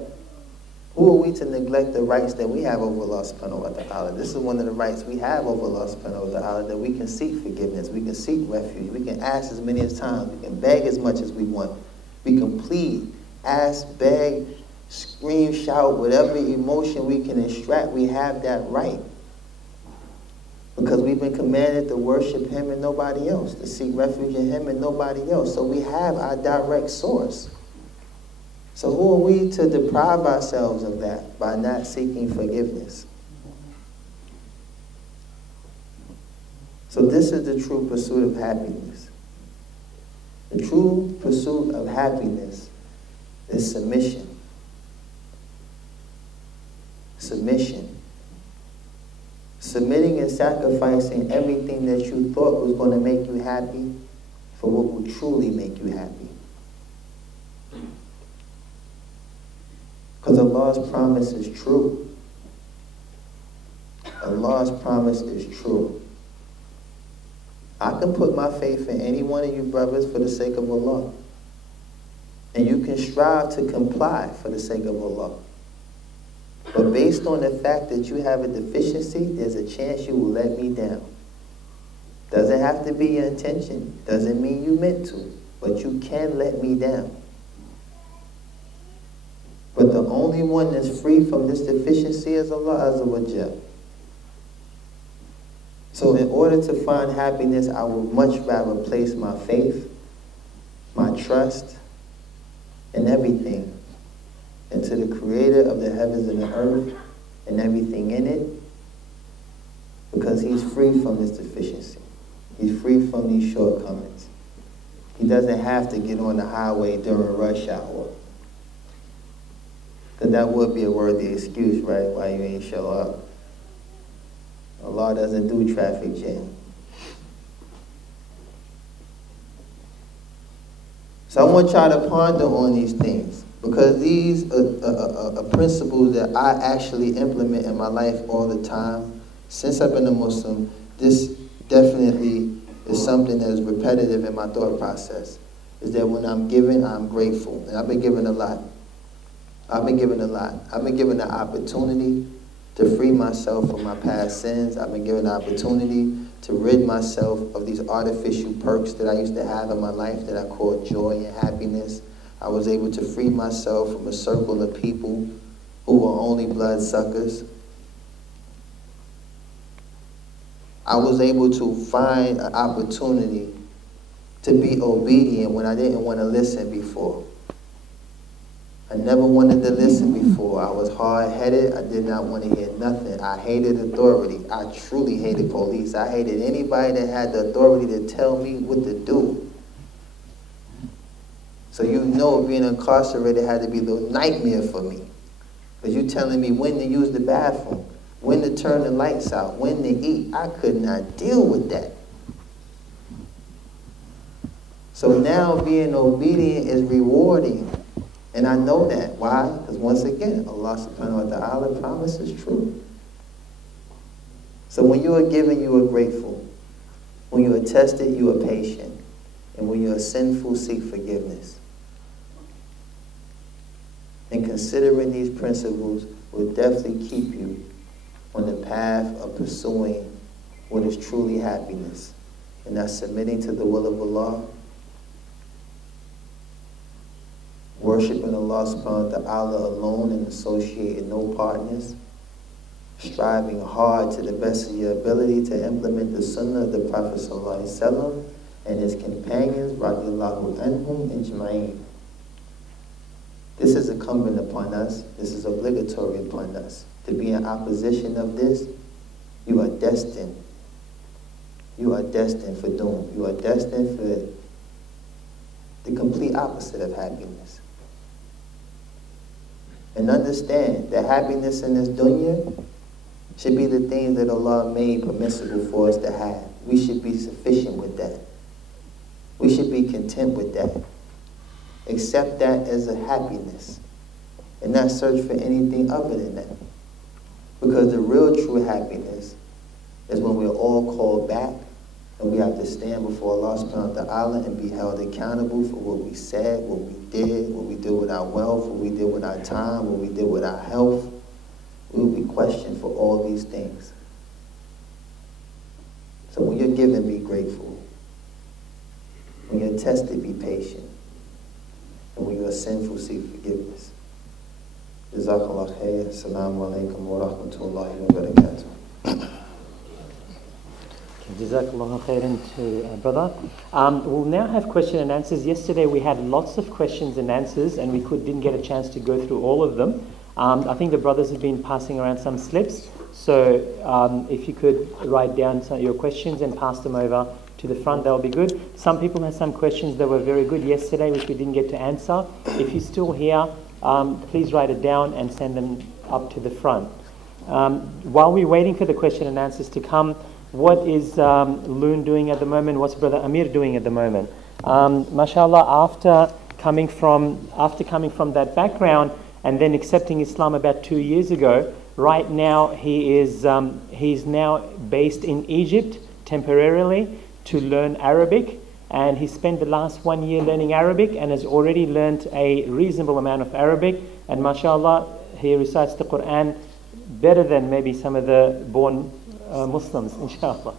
Who are we to neglect the rights that we have over Allah subhanahu wa ta'ala? This is one of the rights we have over Allah subhanahu wa ta'ala, that we can seek forgiveness, we can seek refuge, we can ask as many times, we can beg as much as we want, we can plead, ask, beg, scream, shout, whatever emotion we can extract, we have that right. Because we've been commanded to worship Him and nobody else, to seek refuge in Him and nobody else. So we have our direct source. So who are we to deprive ourselves of that by not seeking forgiveness? So this is the true pursuit of happiness. The true pursuit of happiness is submission. Submission. Submitting is sacrificing everything that you thought was going to make you happy for what will truly make you happy. Because Allah's promise is true. Allah's promise is true. I can put my faith in any one of you brothers for the sake of Allah. And you can strive to comply for the sake of Allah. But based on the fact that you have a deficiency, there's a chance you will let me down. Doesn't have to be your intention. Doesn't mean you meant to. But you can let me down. But the only one that's free from this deficiency is Allah Azza wa Jal. So in order to find happiness, I would much rather place my faith, my trust, and everything into the Creator of the heavens and the earth and everything in it, because He's free from this deficiency. He's free from these shortcomings. He doesn't have to get on the highway during rush hour. Because that would be a worthy excuse, right, why you ain't show up. Allah doesn't do traffic jam. So I want y'all to ponder on these things, because these are principles that I actually implement in my life all the time. Since I've been a Muslim, this definitely is something that is repetitive in my thought process, is that when I'm giving, I'm grateful. And I've been given a lot. I've been given a lot. I've been given the opportunity to free myself from my past sins. I've been given the opportunity to rid myself of these artificial perks that I used to have in my life that I called joy and happiness. I was able to free myself from a circle of people who were only bloodsuckers. I was able to find an opportunity to be obedient when I didn't want to listen before. I never wanted to listen before. I was hard-headed. I did not want to hear nothing. I hated authority. I truly hated police. I hated anybody that had the authority to tell me what to do. So you know being incarcerated had to be the nightmare for me. Because you're telling me when to use the bathroom, when to turn the lights out, when to eat. I could not deal with that. So now being obedient is rewarding. And I know that. Why? Because once again, Allah subhanahu wa ta'ala promise is true. So when you are giving, you are grateful. When you are tested, you are patient. And when you are sinful, seek forgiveness. And considering these principles will definitely keep you on the path of pursuing what is truly happiness. And that's submitting to the will of Allah, worshiping Allah subhanahu wa ta'ala alone and associating no partners, striving hard to the best of your ability to implement the sunnah of the Prophet sallallahu alaihi wasallam and his companions, radiyallahu anhum ijma'in. This is incumbent upon us. This is obligatory upon us. To be in opposition of this, you are destined. You are destined for doom. You are destined for the complete opposite of happiness. And understand that happiness in this dunya should be the things that Allah made permissible for us to have. We should be sufficient with that. We should be content with that. Accept that as a happiness and not search for anything other than that. Because the real true happiness is when we're all called back and we have to stand before Allah subhanahu wa ta'ala and be held accountable for what we said, what we did with our wealth, what we did with our time, what we did with our health. We will be questioned for all these things. So when you're given, be grateful. When you're tested, be patient. And when you are sinful, seek forgiveness. Jazakallah khair. Assalamu alaikum wa rahmatullahi wa barakatuh. Jazakallah khairan to brother. We'll now have question and answers. Yesterday we had lots of questions and answers and we didn't get a chance to go through all of them. I think the brothers have been passing around some slips. So if you could write down some of your questions and pass them over to the front, that would be good. Some people had some questions that were very good yesterday which we didn't get to answer. If you're still here, please write it down and send them up to the front. While we're waiting for the question and answers to come, what is Loon doing at the moment? What's Brother Amir doing at the moment? MashaAllah, after coming from that background and then accepting Islam about 2 years ago, right now he's now based in Egypt temporarily to learn Arabic, and he spent the last 1 year learning Arabic and has already learned a reasonable amount of Arabic, and mashallah, he recites the Quran better than maybe some of the born Muslims, inshallah.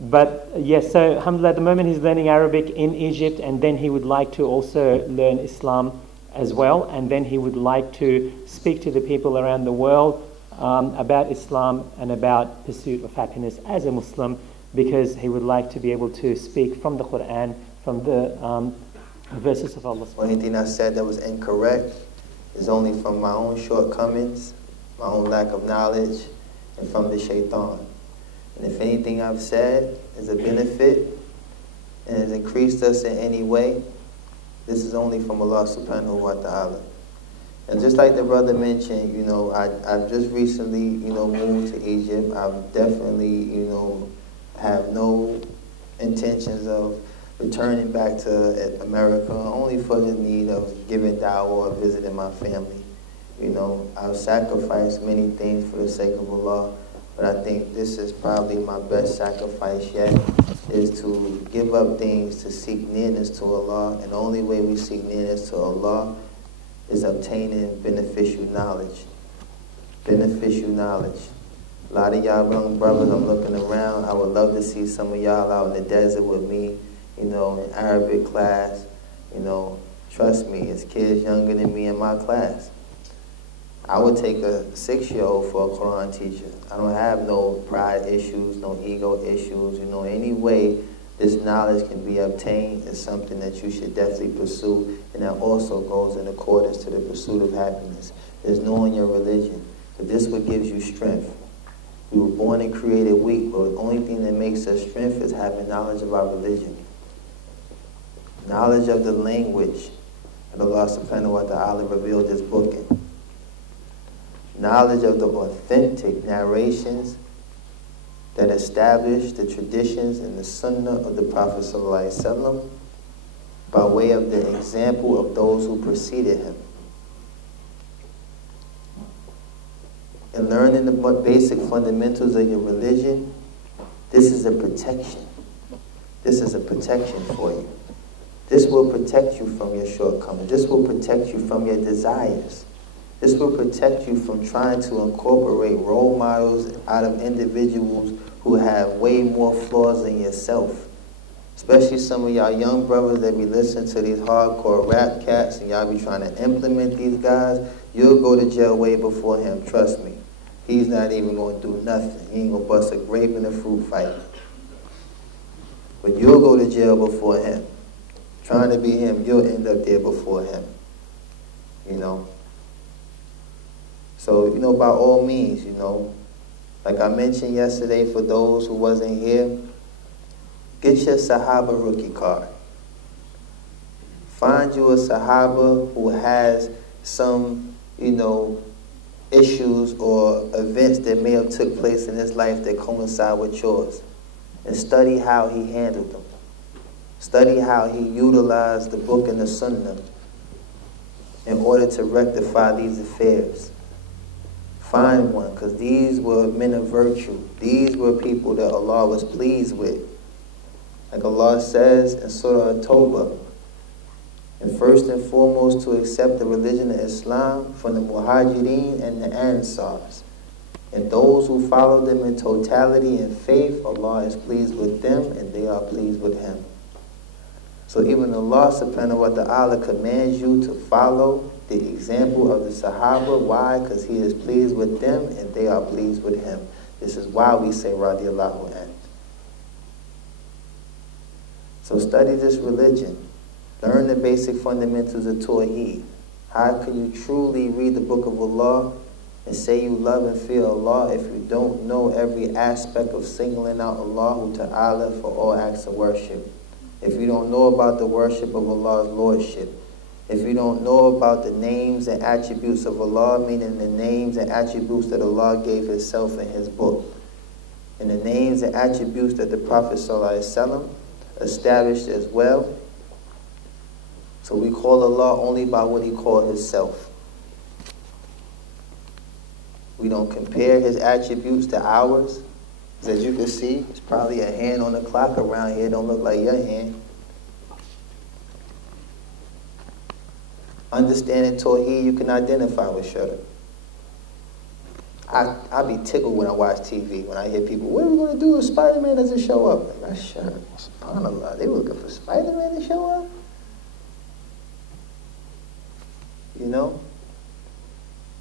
But yes, so alhamdulillah, at the moment he's learning Arabic in Egypt, and then he would like to also learn Islam as well, and then he would like to speak to the people around the world about Islam and about pursuit of happiness as a Muslim, because he would like to be able to speak from the Quran, from the verses of Allah. Anything I said that was incorrect is only from my own shortcomings, my own lack of knowledge, and from the shaitan. And if anything I've said is a benefit and has increased us in any way, this is only from Allah subhanahu wa ta'ala. And just like the brother mentioned, I've just recently, moved to Egypt. I've definitely, have no intentions of returning back to America, only for the need of giving dawah or visiting my family. I've sacrificed many things for the sake of Allah, but I think this is probably my best sacrifice yet, is to give up things to seek nearness to Allah, and the only way we seek nearness to Allah is obtaining beneficial knowledge. Beneficial knowledge. A lot of y'all young brothers, I'm looking around, I would love to see some of y'all out in the desert with me, in Arabic class. Trust me, it's kids younger than me in my class. I would take a 6-year-old for a Quran teacher. I don't have no pride issues, no ego issues. Any way this knowledge can be obtained is something that you should definitely pursue, and that also goes in accordance to the pursuit of happiness. There's knowing your religion, but this is what gives you strength. We were born and created weak, but the only thing that makes us strength is having knowledge of our religion. Knowledge of the language that Allah subhanahu wa ta'ala revealed this book in. Knowledge of the authentic narrations that establish the traditions and the sunnah of the Prophet ﷺ by way of the example of those who preceded him. And learning the basic fundamentals of your religion, this is a protection. This is a protection for you. This will protect you from your shortcomings. This will protect you from your desires. This will protect you from trying to incorporate role models out of individuals who have way more flaws than yourself. Especially some of y'all young brothers that be listening to these hardcore rap cats and y'all be trying to implement these guys. You'll go to jail way before him, trust me. He's not even going to do nothing. He ain't going to bust a grape in a fruit fight. But you'll go to jail before him. Trying to be him, you'll end up there before him. So, by all means, like I mentioned yesterday, for those who wasn't here, get your Sahaba rookie card. Find you a Sahaba who has some, issues or events that may have took place in his life that coincide with yours. And study how he handled them. Study how he utilized the book and the sunnah in order to rectify these affairs. Find one, because these were men of virtue. These were people that Allah was pleased with. Like Allah says in Surah At-Tawbah, and first and foremost to accept the religion of Islam from the Muhajirin and the Ansars. And those who follow them in totality and faith, Allah is pleased with them and they are pleased with Him. So even Allah subhanahu wa ta'ala commands you to follow the example of the Sahaba. Why? Because He is pleased with them and they are pleased with Him. This is why we say radiyallahu anhu. So study this religion. Learn the basic fundamentals of Tawheed. How can you truly read the book of Allah and say you love and fear Allah if you don't know every aspect of singling out Allah Ta'ala for all acts of worship? If you don't know about the worship of Allah's Lordship, if you don't know about the names and attributes of Allah, meaning the names and attributes that Allah gave Himself in His book, and the names and attributes that the Prophet ﷺ established as well. So we call Allah only by what He called Himself. We don't compare His attributes to ours. As you can see, it's probably a hand on the clock around here. It don't look like your hand. Understanding Tawheed, you can identify with Shudder. I be tickled when I watch TV, when I hear people, what are we going to do if Spider-Man doesn't show up? Like, shut up. SubhanAllah. They were looking for Spider-Man to show up? You know?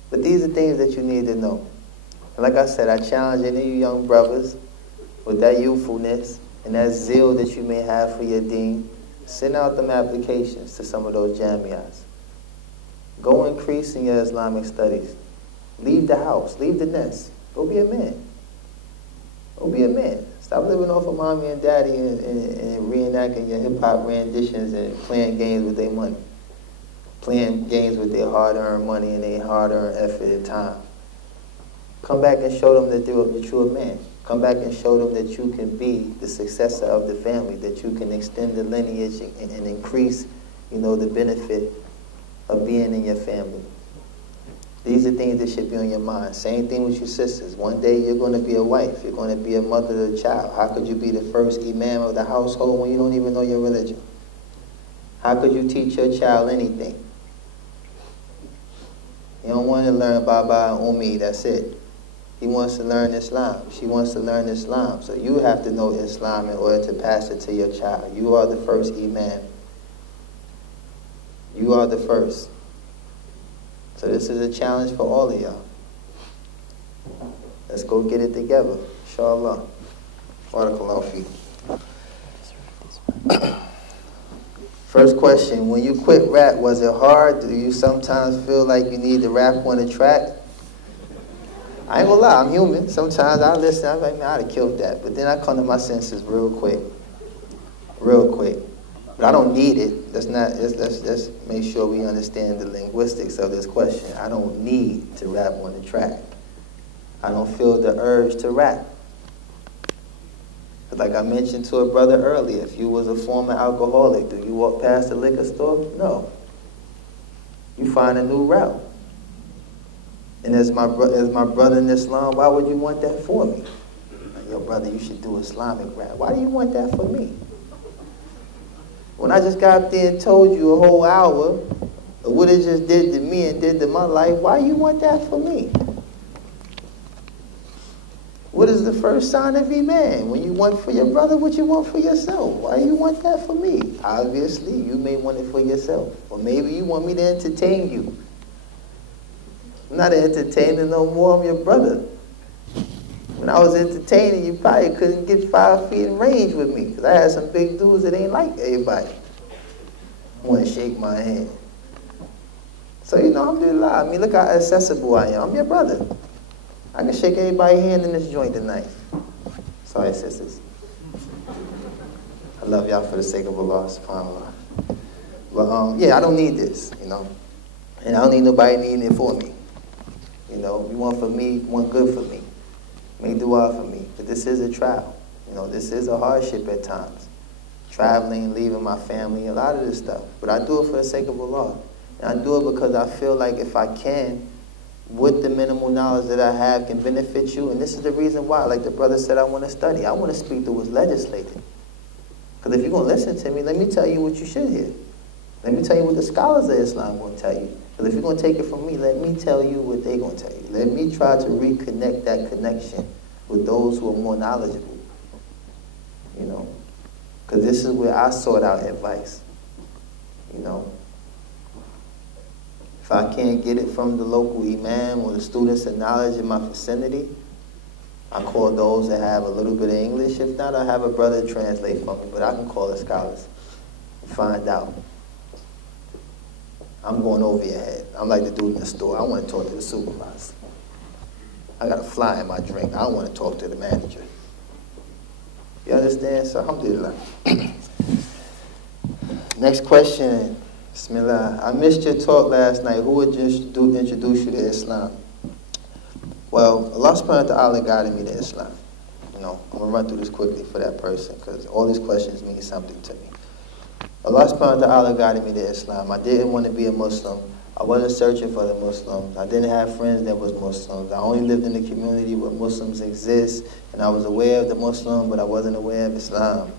But these are things that you need to know. And like I said, I challenge any of you young brothers with that youthfulness and that zeal that you may have for your deen, send out them applications to some of those jamias. Go increase in your Islamic studies. Leave the house. Leave the nest. Go be a man. Go be a man. Stop living off of mommy and daddy and reenacting your hip-hop renditions and playing games with their money. Playing games with their hard-earned money and their hard-earned effort and time. Come back and show them that you're a man. Come back and show them that you can be the successor of the family, that you can extend the lineage and increase, you know, the benefit of being in your family. These are things that should be on your mind. Same thing with your sisters. One day you're going to be a wife. You're going to be a mother of a child. How could you be the first imam of the household when you don't even know your religion? How could you teach your child anything? You don't want to learn Baba and Ummi, that's it. He wants to learn Islam. She wants to learn Islam. So you have to know Islam in order to pass it to your child. You are the first imam. You are the first. So this is a challenge for all of y'all. Let's go get it together. Inshallah. Barakallahu feek. First question, when you quit rap, was it hard? Do you sometimes feel like you need to rap on a track? I ain't gonna lie, I'm human. Sometimes I listen, I'm like, man, I'd have killed that. But then I come to my senses real quick. Real quick. But I don't need it. Let's make sure we understand the linguistics of this question. I don't need to rap on the track. I don't feel the urge to rap. But like I mentioned to a brother earlier, if you was a former alcoholic, do you walk past the liquor store? No. You find a new route. And as my brother in Islam, why would you want that for me? Like, yo, brother, you should do Islamic rap. Why do you want that for me? When I just got up there and told you a whole hour of what it just did to me and did to my life, why you want that for me? What is the first sign of Iman? When you want for your brother, what you want for yourself? Why you want that for me? Obviously, you may want it for yourself. Or maybe you want me to entertain you. I'm not an entertainer no more, I'm your brother. When I was entertaining, you probably couldn't get 5 feet in range with me, because I had some big dudes that ain't like everybody. Want to shake my hand. So, you know, alhamdulillah, I mean, look how accessible I am. I'm your brother. I can shake everybody's hand in this joint tonight. Sorry, sisters. I love y'all for the sake of Allah, subhanAllah. But, yeah, I don't need this, you know. And I don't need nobody needing it for me. You know, you want for me, you want good for me. Make dua for me. But this is a trial. You know, this is a hardship at times. Traveling, leaving my family, a lot of this stuff. But I do it for the sake of Allah. And I do it because I feel like if I can, with the minimal knowledge that I have, can benefit you. And this is the reason why, like the brother said, I want to study. I want to speak to what's legislated. Because if you're going to listen to me, let me tell you what you should hear. Let me tell you what the scholars of Islam are going to tell you. Because if you're going to take it from me, let me tell you what they're going to tell you. Let me try to reconnect that connection with those who are more knowledgeable. You know? Because this is where I sought out advice. You know? If I can't get it from the local imam or the students of knowledge in my vicinity, I call those that have a little bit of English. If not, I have a brother translate for me. But I can call the scholars and find out. I'm going over your head. I'm like the dude in the store. I want to talk to the supervisor. I got a fly in my drink. I want to talk to the manager. You understand? So, alhamdulillah. Next question Bismillah. I missed your talk last night. Who would just introduce you to Islam? Well, Allah subhanahu wa ta'ala guided me to Islam. I'm going to run through this quickly for that person because all these questions mean something to me. Allah subhanahu wa ta'ala guided me to Islam. I didn't want to be a Muslim. I wasn't searching for the Muslims. I didn't have friends that was Muslims. I only lived in a community where Muslims exist, and I was aware of the Muslim, but I wasn't aware of Islam.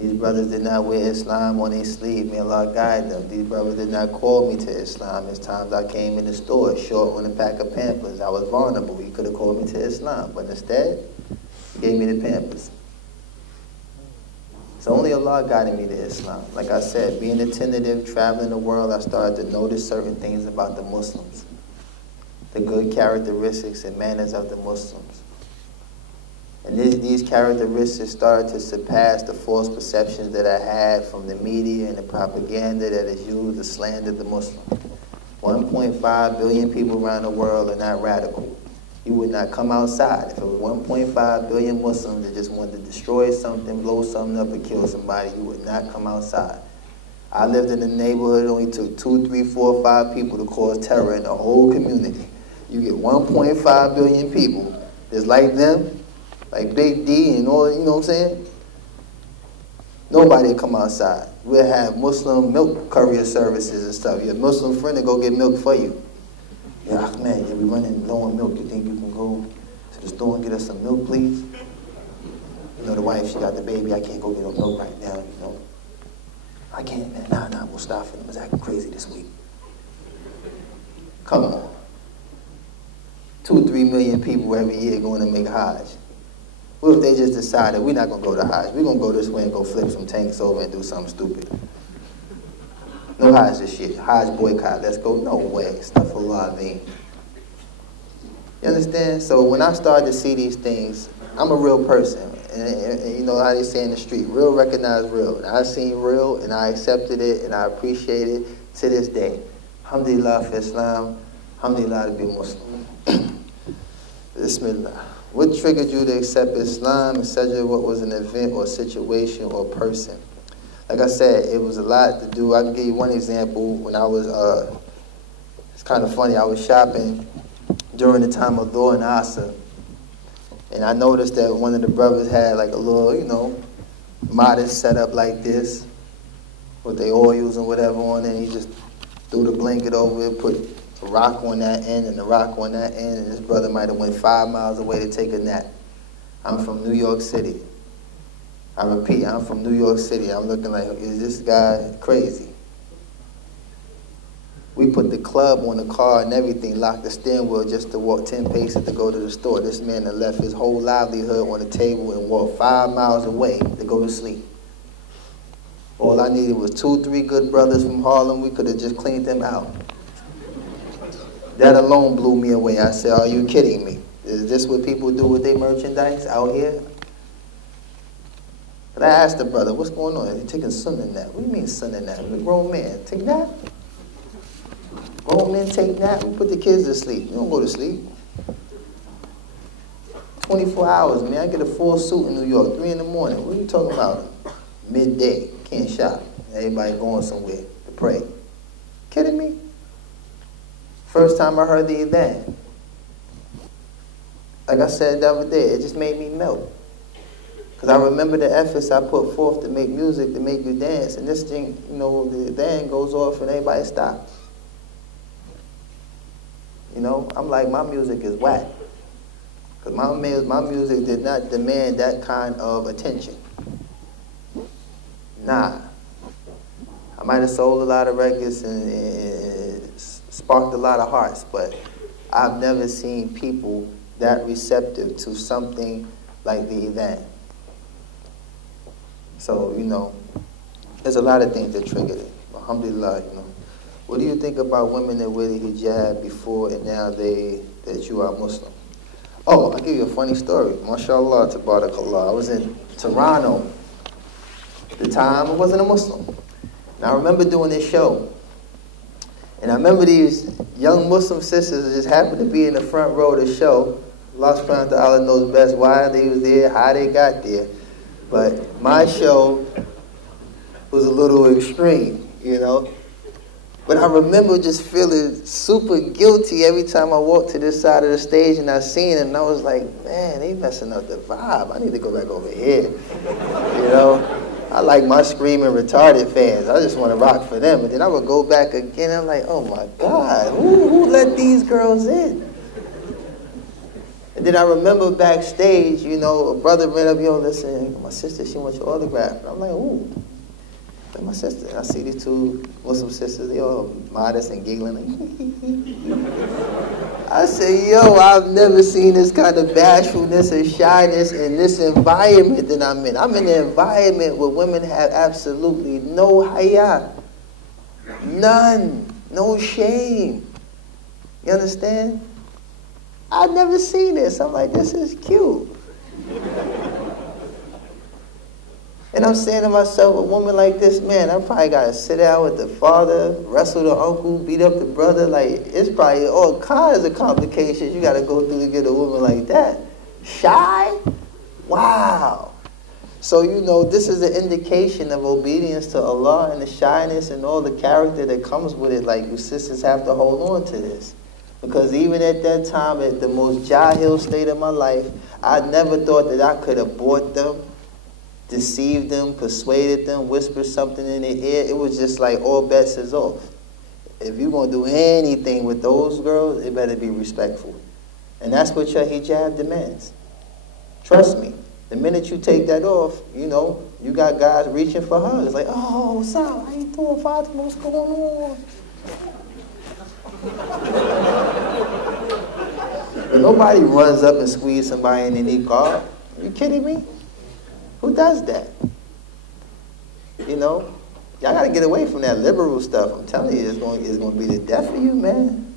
These brothers did not wear Islam on their sleeve. May Allah guide them. These brothers did not call me to Islam. There's times I came in the store short on a pack of Pampers. I was vulnerable. He could have called me to Islam, but instead, he gave me the Pampers. So only Allah guided me to Islam. Like I said, being attentive, traveling the world, I started to notice certain things about the Muslims. The good characteristics and manners of the Muslims. And these characteristics started to surpass the false perceptions that I had from the media and the propaganda that is used to slander the Muslim. 1.5 billion people around the world are not radical. You would not come outside. If it was 1.5 billion Muslims that just wanted to destroy something, blow something up, and kill somebody, you would not come outside. I lived in a neighborhood, it only took 2, 3, 4, 5 people to cause terror in the whole community. You get 1.5 billion people that's like them, like Big D and all, you know what I'm saying? Nobody will come outside. We'll have Muslim milk courier services and stuff. Your Muslim friend will go get milk for you. Yeah, man, we running low on milk. You think you can go to the store and get us some milk, please? You know, the wife, she got the baby. I can't go get no milk right now, you know. I can't, man. Nah, Mustafa was acting crazy this week. Come on. 2, 3 million people every year going to make Hajj. What if they just decided we're not going to go to Hajj? We're going to go this way and go flip some tanks over and do something stupid. No Hajj this shit. Hajj boycott. Let's go. No way. Astaghfirullah azim. You understand? So when I started to see these things, I'm a real person. And you know how they say in the street, real recognize real. And I seen real and I accepted it and I appreciate it to this day. Alhamdulillah for Islam. Alhamdulillah to be Muslim. Bismillah. What triggered you to accept Islam, etc.? What was an event or situation or person? Like I said, it was a lot to do. I can give you one example. When I was, it's kind of funny, I was shopping during the time of Dhur and Asr. And I noticed that one of the brothers had like a little, you know, modest setup like this, with their oils and whatever on it. And he just threw the blanket over it, put a rock on that end and a rock on that end. And this brother might have went 5 miles away to take a nap. I'm from New York City. I repeat, I'm from New York City. I'm looking like, is this guy crazy? We put the club on the car and everything, locked the steering wheel just to walk 10 paces to go to the store. This man had left his whole livelihood on the table and walked 5 miles away to go to sleep. All I needed was 2, 3 good brothers from Harlem. We could have just cleaned them out. That alone blew me away. I said, are you kidding me? Is this what people do with their merchandise out here? But I asked the brother, what's going on? He's taking sunnah nap. What do you mean sunnah nap? I'm a grown man. Take nap? Grown men take nap? We put the kids to sleep. You don't go to sleep. 24 hours, man. I get a full suit in New York, 3 in the morning. What are you talking about? Midday. Can't shop. Everybody going somewhere to pray. Kidding me? First time I heard the adhan. Like I said the other day, it just made me melt. Because I remember the efforts I put forth to make music, to make you dance. And this thing, you know, the adhan goes off and everybody stops. You know, I'm like, my music is whack. Because my music did not demand that kind of attention. Nah. I might have sold a lot of records and sparked a lot of hearts, but I've never seen people that receptive to something like the adhan. So, you know, there's a lot of things that triggered it. Alhamdulillah, you know. What do you think about women that wear the hijab before and now that you are Muslim? Oh, I'll give you a funny story. MashaAllah, tabarakallah. I was in Toronto. At the time, I wasn't a Muslim. And I remember doing this show. And I remember these young Muslim sisters that just happened to be in the front row of the show. Allah subhanahu wa ta'ala knows best why they was there, how they got there. But my show was a little extreme, you know. But I remember just feeling super guilty every time I walked to this side of the stage and I seen it, and I was like, man, they messing up the vibe. I need to go back over here. You know? I like my screaming retarded fans. I just want to rock for them. And then I would go back again, and I'm like, oh my God, who let these girls in? And then I remember backstage, you know, a brother ran up, yo, listen, my sister, she wants your autograph. And I'm like, ooh. My sister, I see these two Muslim sisters, they all modest and giggling. I say, yo, I've never seen this kind of bashfulness and shyness in this environment that I'm in. I'm in an environment where women have absolutely no haya, none, no shame. You understand? I've never seen this. I'm like, this is cute. And I'm saying to myself, a woman like this, man, I probably got to sit down with the father, wrestle the uncle, beat up the brother. Like, it's probably all kinds of complications you got to go through to get a woman like that. Shy? Wow. So, you know, this is an indication of obedience to Allah, and the shyness and all the character that comes with it. Like, you sisters have to hold on to this. Because even at that time, at the most jahil state of my life, I never thought that I could abort them, deceived them, persuaded them, whispered something in their ear. It was just like all bets is off. If you're going to do anything with those girls, it better be respectful. And that's what your hijab demands. Trust me. The minute you take that off, you know, you got guys reaching for hugs. Like, oh, what's up? How you doing, Fatima? What's going on? But nobody runs up and squeezes somebody in the niqab. Are you kidding me? Who does that? You know? Y'all got to get away from that liberal stuff. I'm telling you, it's going to be the death of you, man.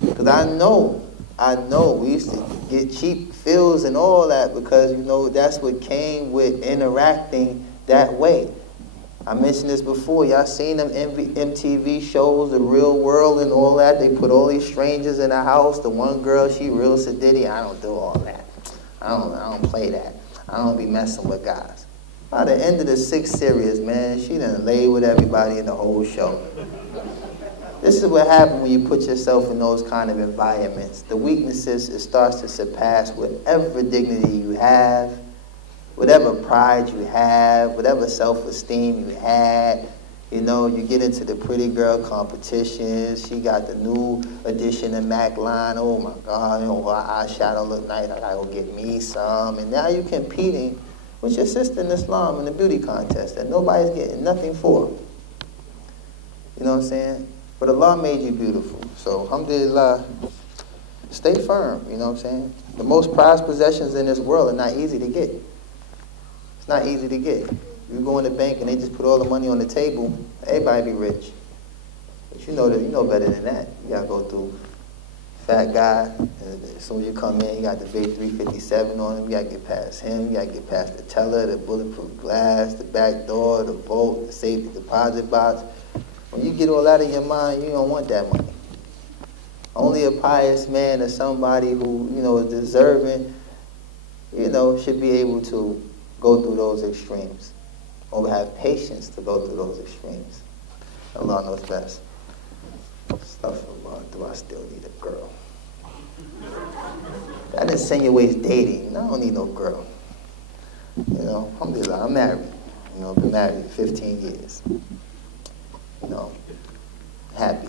Because I know, we used to get cheap fills and all that because, you know, that's what came with interacting that way. I mentioned this before. Y'all seen them MTV shows, The Real World and all that? They put all these strangers in a house. The one girl, she real sadiddy. I don't do all that. I don't play that. I don't be messing with guys. By the end of the 6th series, man, she done lay with everybody in the whole show. This is what happens when you put yourself in those kind of environments. The weaknesses, it starts to surpass whatever dignity you have, whatever pride you have, whatever self-esteem you had. You know, you get into the pretty girl competitions. She got the new edition of MAC line. Oh my God, you know, her eyeshadow look nice. I gotta go get me some. And now you're competing with your sister in Islam in the beauty contest that nobody's getting nothing for. You know what I'm saying? But Allah made you beautiful. So, alhamdulillah, stay firm. You know what I'm saying? The most prized possessions in this world are not easy to get. It's not easy to get. You go in the bank and they just put all the money on the table, everybody be rich. But you know better than that. You gotta go through fat guy, and as soon as you come in, you got the big 357 on him, you gotta get past him, you gotta get past the teller, the bulletproof glass, the back door, the vault, the safety deposit box. When you get all that in your mind, you don't want that money. Only a pious man or somebody who, you know, is deserving, you know, should be able to go through those extremes. Or have patience to go through those extremes. Allah knows best. Astaghfirullah, do I still need a girl? That insinuates dating. I don't need no girl. You know, alhamdulillah, I'm married. You know, been married 15 years. You know, happy.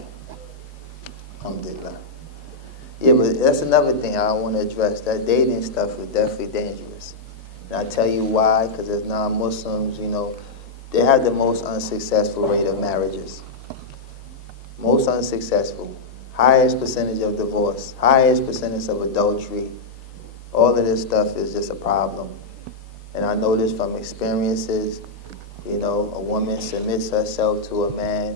Alhamdulillah. Yeah, but that's another thing I want to address. That dating stuff is definitely dangerous. And I tell you why, because as non-Muslims, you know, they have the most unsuccessful rate of marriages. Most unsuccessful. Highest percentage of divorce. Highest percentage of adultery. All of this stuff is just a problem. And I know this from experiences. You know, a woman submits herself to a man,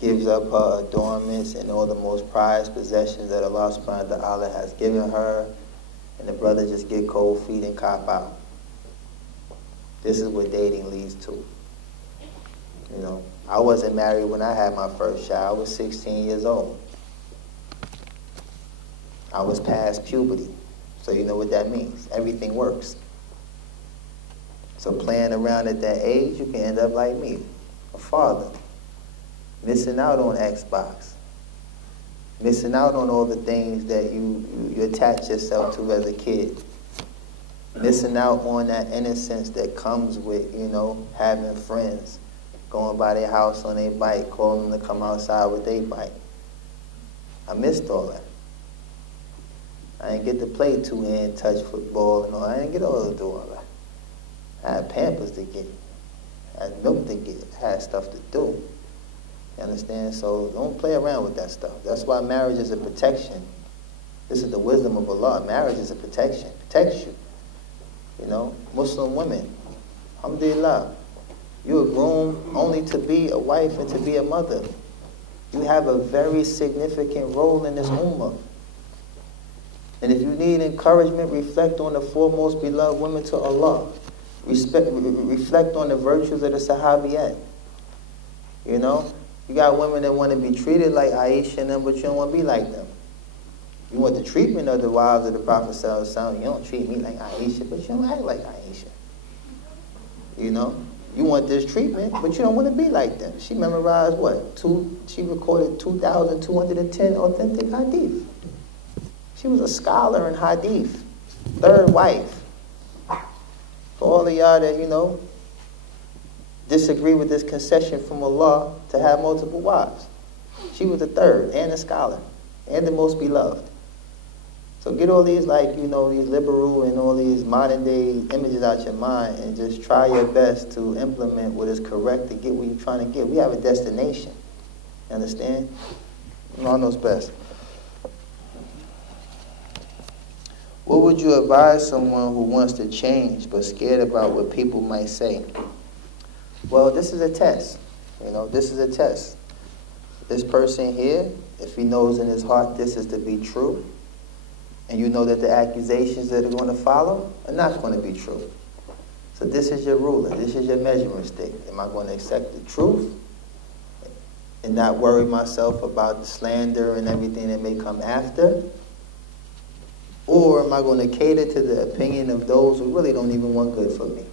gives up her adornments and all the most prized possessions that Allah subhanahu wa ta'ala has given her, and the brother just get cold feet and cop out. This is what dating leads to. You know, I wasn't married when I had my first child. I was 16 years old. I was past puberty. So you know what that means. Everything works. So playing around at that age, you can end up like me, a father. missing out on Xbox, missing out on all the things that you attach yourself to as a kid, missing out on that innocence that comes with, you know, having friends, going by their house on their bike, calling them to come outside with their bike. I missed all that. I didn't get to play two-hand touch football and all. I didn't get all to do all that. I had Pampers to get, I had milk to get, I had stuff to do. You understand? So don't play around with that stuff. That's why marriage is a protection. This is the wisdom of Allah. Marriage is a protection. Protects you. You know, Muslim women, alhamdulillah, you are groomed only to be a wife and to be a mother. You have a very significant role in this ummah. And if you need encouragement, reflect on the foremost beloved women to Allah. Reflect on the virtues of the Sahabiyat. You know, you got women that want to be treated like Aisha and them, but you don't want to be like them. You want the treatment of the wives of the Prophet ﷺ. You don't treat me like Aisha, but you don't act like Aisha. You know, you want this treatment, but you don't want to be like them. She memorized what? She recorded 2,210 authentic hadith. She was a scholar in hadith. Third wife. For all of y'all that, you know, disagree with this concession from Allah to have multiple wives. She was the third, and a scholar, and the most beloved. So get all these, like, you know, these liberal and all these modern day images out your mind and just try your best to implement what is correct to get what you're trying to get. We have a destination. You understand? Allah knows best. What would you advise someone who wants to change but scared about what people might say? Well, this is a test. You know, this is a test. This person here, if he knows in his heart this is to be true, and you know that the accusations that are going to follow are not going to be true. So this is your ruler. This is your measuring stick. Am I going to accept the truth and not worry myself about the slander and everything that may come after? Or am I going to cater to the opinion of those who really don't even want good for me?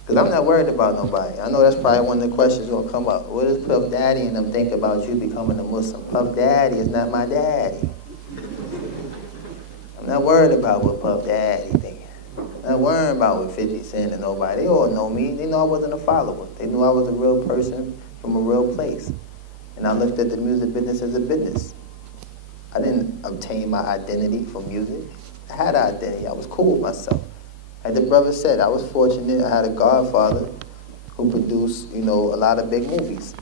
Because I'm not worried about nobody. I know that's probably one of the questions going to come up. What does Puff Daddy and them think about you becoming a Muslim? Puff Daddy is not my daddy. I'm not worried about what Puff Daddy thinks. I'm not worried about what 50 Cent and nobody. They all know me. They know I wasn't a follower. They knew I was a real person from a real place. And I looked at the music business as a business. I didn't obtain my identity from music. I had an identity. I was cool with myself. Like the brother said, I was fortunate. I had a godfather who produced, you know, a lot of big movies.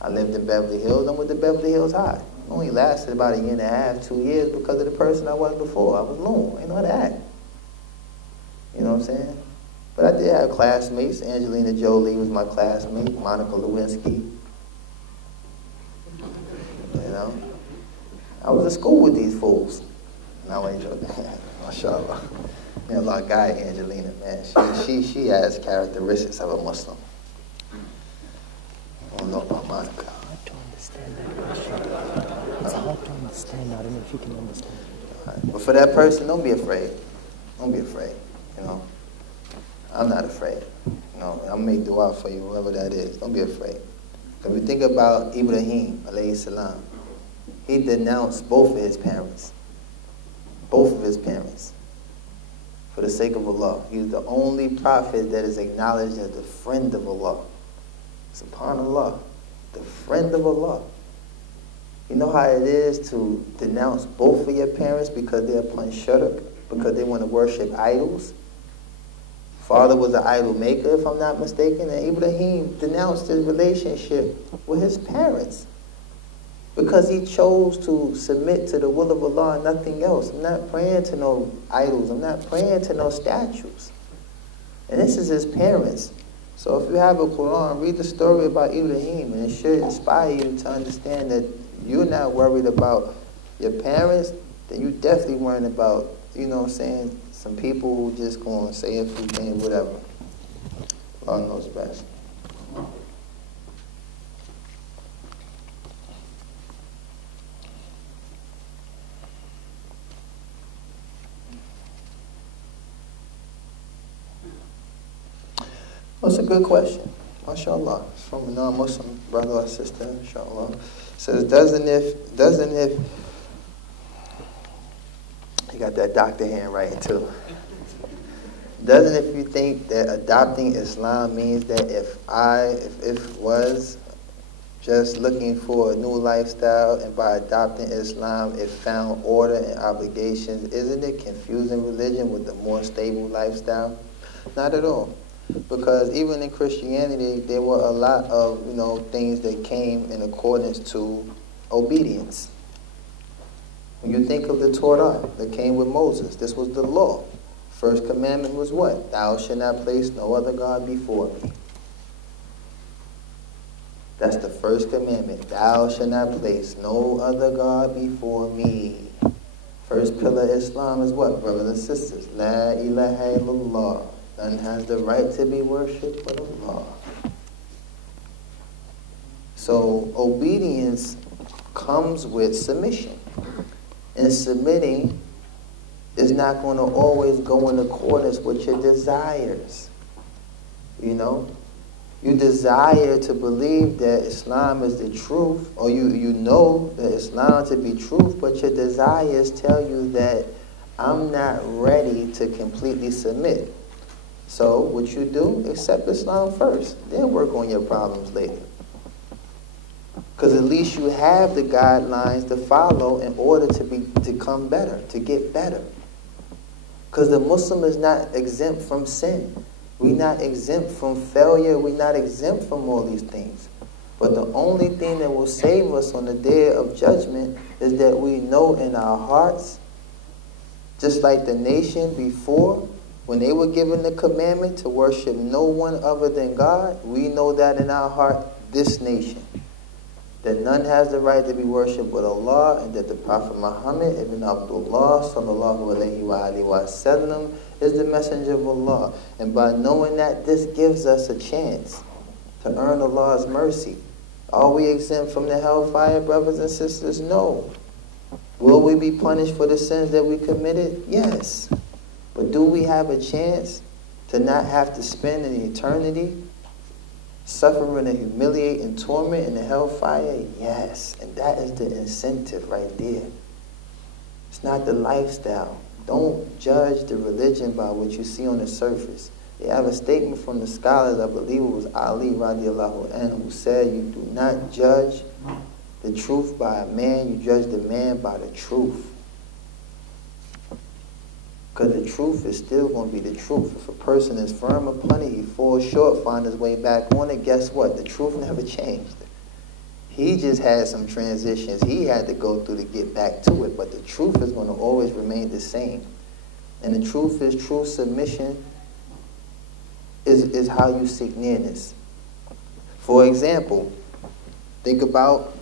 I lived in Beverly Hills. I went to Beverly Hills High. It only lasted about 1.5 years, 2 years because of the person I was before. I was Loon. I didn't know how to act. You know what I'm saying? But I did have classmates. Angelina Jolie was my classmate. Monica Lewinsky. You know? I was at school with these fools. No, I ain't joking. MashaAllah. You know, like guy Angelina, man. She has characteristics of a Muslim. I don't know about Monica. It's hard to understand that. It's hard to understand. I don't know if you can understand. Right. But for that person, don't be afraid. Don't be afraid. You know, I'm not afraid. You know, I'll make dua for you, whoever that is. Don't be afraid. If you think about Ibrahim, alayhi salam, he denounced both of his parents. Both of his parents. For the sake of Allah. He's the only prophet that is acknowledged as the friend of Allah. SubhanAllah. The friend of Allah. You know how it is to denounce both of your parents because they're upon shirk, because they want to worship idols? Father was an idol maker, if I'm not mistaken, and Ibrahim denounced his relationship with his parents because he chose to submit to the will of Allah and nothing else. I'm not praying to no idols. I'm not praying to no statues. And this is his parents. So if you have a Quran, read the story about Ibrahim, and it should inspire you to understand that you're not worried about your parents, then you definitely worrying about, you know what I'm saying, some people who just going to say a few things, whatever. Allah knows best. That's a good question. MashaAllah. It's from a non-Muslim brother or sister, inshallah. Says, doesn't if, you got that doctor handwriting too. Doesn't if you think that adopting Islam means that if was just looking for a new lifestyle and by adopting Islam it found order and obligations, isn't it confusing religion with a more stable lifestyle? Not at all. Because even in Christianity there were a lot of things that came in accordance to obedience. When you think of the Torah that came with Moses, this was the law. First commandment was what? Thou shalt not place no other God before me. That's the first commandment. Thou shalt not place no other God before me. First pillar of Islam is what, brothers and sisters? La ilaha illallah. None has the right to be worshipped but Allah. So obedience comes with submission. And submitting is not going to always go in accordance with your desires. You desire to believe that Islam is the truth, or you know that Islam to be truth, but your desires tell you that I'm not ready to completely submit. So what you do, accept Islam first, then work on your problems later. Because at least you have the guidelines to follow in order to become better, to get better. Because the Muslim is not exempt from sin. We're not exempt from failure. We're not exempt from all these things. But the only thing that will save us on the day of judgment is that we know in our hearts, just like the nation before, when they were given the commandment to worship no one other than God, we know that in our heart, this nation, that none has the right to be worshipped but Allah, and that the Prophet Muhammad ibn Abdullah sallallahu alayhi wa sallam is the messenger of Allah. And by knowing that, this gives us a chance to earn Allah's mercy. Are we exempt from the hellfire, brothers and sisters? No. Will we be punished for the sins that we committed? Yes. But do we have a chance to not have to spend an eternity suffering and humiliate and torment in the hellfire? Yes. And that is the incentive right there. It's not the lifestyle. Don't judge the religion by what you see on the surface. They have a statement from the scholars, I believe it was Ali radiallahu anhu, who said, you do not judge the truth by a man, you judge the man by the truth. Because the truth is still going to be the truth. If a person is firm upon it, he falls short, find his way back on it, guess what? The truth never changed. He just had some transitions he had to go through to get back to it, but the truth is going to always remain the same. And the truth is, true submission is how you seek nearness. For example, think about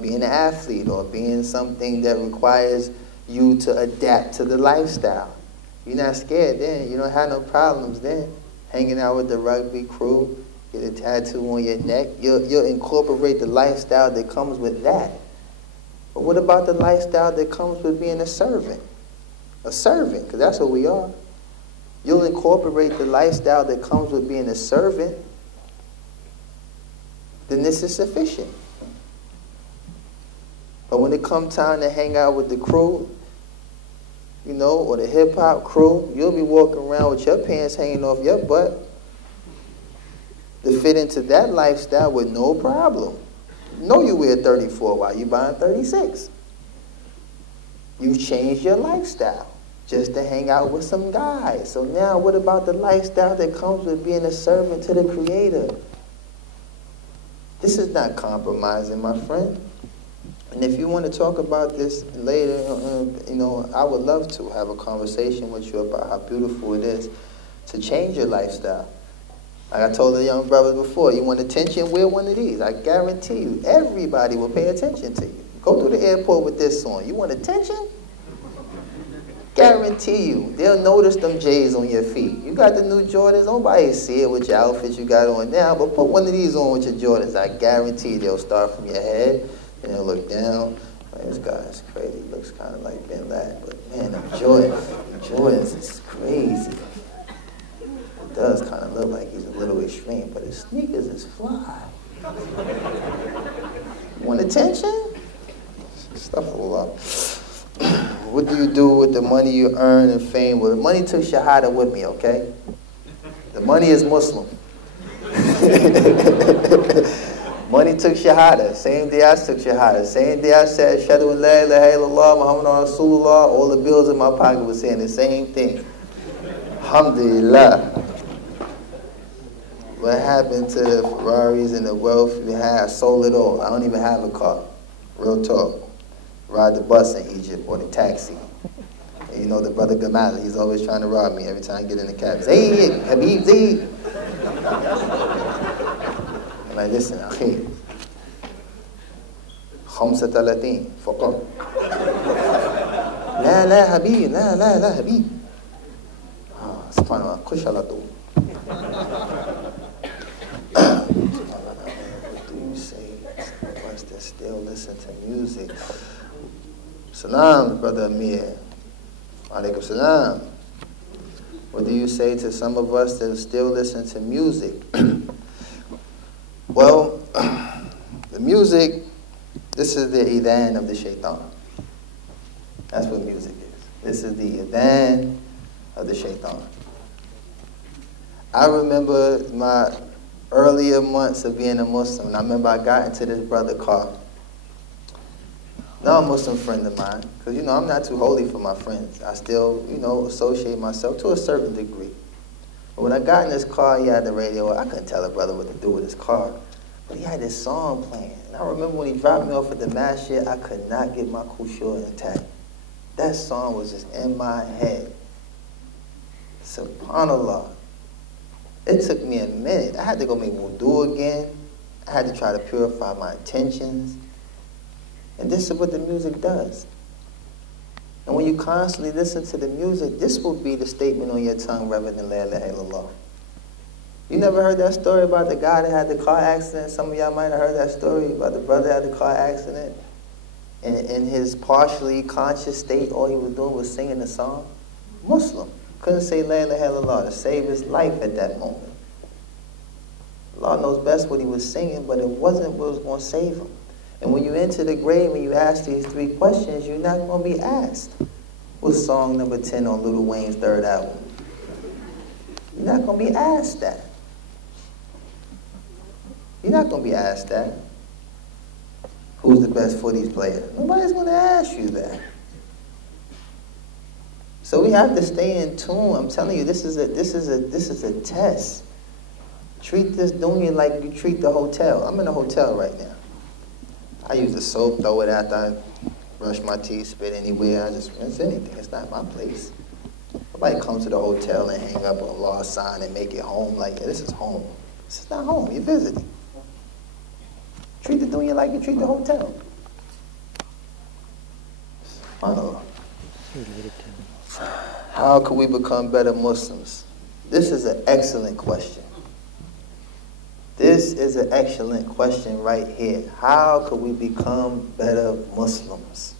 being an athlete or being something that requires you to adapt to the lifestyle. You're not scared then. You don't have no problems then. Hanging out with the rugby crew, get a tattoo on your neck. You'll incorporate the lifestyle that comes with that. But what about the lifestyle that comes with being a servant? A servant, because that's what we are. You'll incorporate the lifestyle that comes with being a servant, then this is sufficient. But when it comes time to hang out with the crew, or the hip-hop crew, you'll be walking around with your pants hanging off your butt to fit into that lifestyle with no problem. No, you wear 34 while you buying 36. You've changed your lifestyle just to hang out with some guys. So now what about the lifestyle that comes with being a servant to the Creator? This is not compromising, my friend. And if you want to talk about this later, I would love to have a conversation with you about how beautiful it is to change your lifestyle. Like I told the young brothers before, you want attention, wear one of these. I guarantee you, everybody will pay attention to you. Go to the airport with this on. You want attention? Guarantee you, they'll notice them J's on your feet. You got the new Jordans, nobody see it with your outfit you got on now, but put one of these on with your Jordans. I guarantee they'll start from your head, and they'll look down. Man, this guy's crazy. He looks kind of like Ben Laden, but man, them Jordans is crazy. does kind of look like he's a little extreme, but his sneakers is fly. Want attention? Astaghfirullah. What do you do with the money you earn and fame? Well, the money took shahada with me, okay? The money is Muslim. Money took shahada. Same day I took shahada. Same day I said, Ashhadu an la ilaha illallah, Muhammadan Rasulullah, all the bills in my pocket were saying the same thing. Alhamdulillah. What happened to the Ferraris and the wealth we had? I sold it all. I don't even have a car. Real talk. Ride the bus in Egypt or the taxi. And you know the brother Gamal, he's always trying to rob me every time I get in the cab. Zayd, Habib, Zayd. I'm like, listen, akhi. 35 فقط. لا لا حبيبي لا لا لا حبيبي. سبحان الله خش على طول. What do you say to us that still listen to music? Salam, brother Amir. Alaikum salam. What do you say to some of us that still listen to music? Well, the music, this is the idhan of the shaitan. That's what music is. This is the idhan of the shaitan. I remember my earlier months of being a Muslim, and I remember I got into this brother's car. Now a Muslim friend of mine, because, you know, I'm not too holy for my friends. I still, you know, associate myself to a certain degree. But when I got in this car, he had the radio. I couldn't tell a brother what to do with his car. But he had this song playing. And I remember when he dropped me off at the masjid, I could not get my khushur intact. That song was just in my head. SubhanAllah. It took me a minute. I had to go make wudu again. I had to try to purify my intentions. And this is what the music does. And when you constantly listen to the music, this will be the statement on your tongue rather than La ilaha illallah. You never heard that story about the guy that had the car accident? Some of y'all might have heard that story about the brother that had the car accident. And in his partially conscious state, all he was doing was singing the song. Muslim. Couldn't say La ilaha illallah to save his life at that moment. Allah knows best what he was singing, but it wasn't what was going to save him. And when you enter the grave and you ask these 3 questions, you're not going to be asked. What's song number 10 on Lil Wayne's 3rd album? You're not going to be asked that. You're not going to be asked that. Who's the best footies player? Nobody's going to ask you that. So we have to stay in tune. I'm telling you, this is a test. Treat this dunya like you treat the hotel. I'm in a hotel right now. I use the soap, throw it after I brush my teeth, spit anywhere. I just rinse anything. It's not my place. Nobody comes to the hotel and hang up a law sign and make it home like, yeah, this is home. This is not home. You're visiting. Treat the dunya like you treat the hotel. SubhanAllah. How can we become better Muslims? This is an excellent question. This is an excellent question right here. How can we become better Muslims?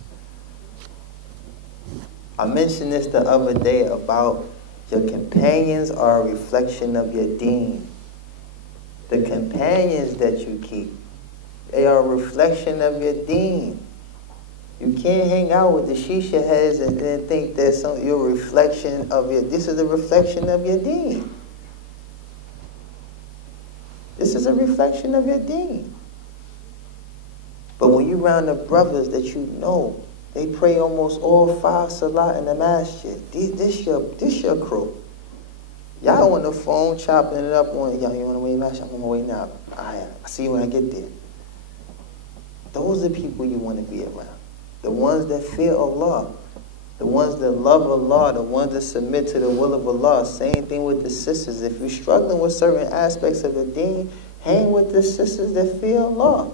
I mentioned this the other day about your companions are a reflection of your deen. The companions that you keep, they are a reflection of your deen. You can't hang out with the shisha heads and then think that's your reflection of your, this is a reflection of your deen. This is a reflection of your deen. But when you're around the brothers that you know, they pray almost all 5 salat in the masjid. This your crew. Y'all on the phone chopping it up on, y'all, you on the way masjid? I'm on my way now. I see you when I get there. Those are the people you want to be around. The ones that fear Allah. The ones that love Allah. The ones that submit to the will of Allah. Same thing with the sisters. If you're struggling with certain aspects of the deen, hang with the sisters that fear Allah.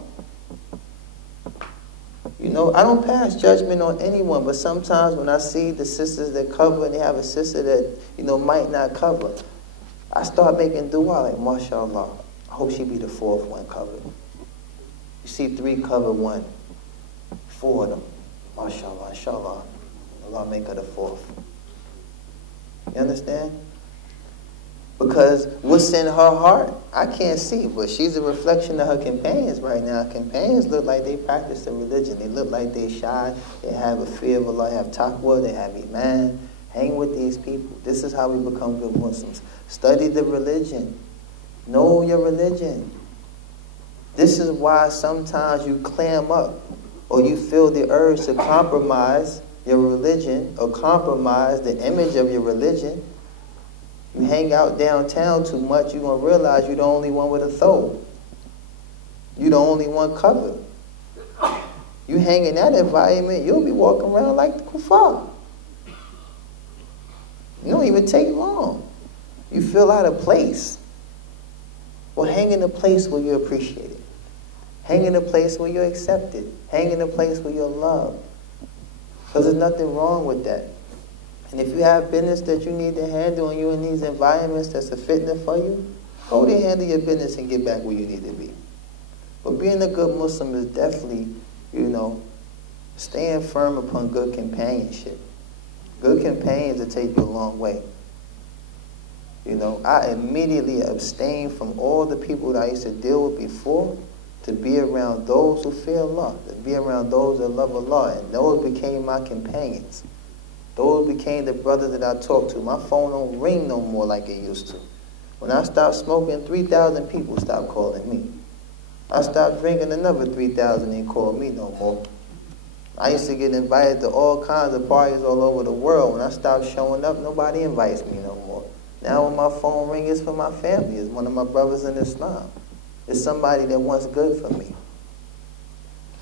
You know, I don't pass judgment on anyone, but sometimes when I see the sisters that cover and they have a sister that, you know, might not cover, I start making dua like, mashallah, I hope she be the 4th one covered. You see 3 cover 1, 4 of them, mashallah, inshallah, Allah make her the 4th. You understand? Because what's in her heart, I can't see, but she's a reflection of her companions right now. Her companions look like they practice the religion. They look like they shy. They have a fear of Allah. They have taqwa. They have iman. Hang with these people. This is how we become good Muslims. Study the religion. Know your religion. This is why sometimes you clam up or you feel the urge to compromise your religion or compromise the image of your religion. You hang out downtown too much, you're going to realize you're the only one with a thobe. You're the only one covered. You hang in that environment, you'll be walking around like the kuffar. You don't even take long. You feel out of place. Well, hang in a place where you're appreciated. Hang in a place where you're accepted. Hang in a place where you're loved. Because there's nothing wrong with that. And if you have business that you need to handle and you're in these environments that's a fitna for you, go there, handle your business and get back where you need to be. But being a good Muslim is definitely, staying firm upon good companionship. Good companions will take you a long way. I immediately abstained from all the people that I used to deal with before to be around those who fear Allah, to be around those that love Allah, and those became my companions. Those became the brothers that I talked to. My phone don't ring no more like it used to. When I stopped smoking, 3,000 people stopped calling me. I stopped drinking, another 3,000 ain't called me no more. I used to get invited to all kinds of parties all over the world. When I stopped showing up, nobody invites me no more. Now when my phone rings, it's for my family. It's one of my brothers in Islam. It's somebody that wants good for me.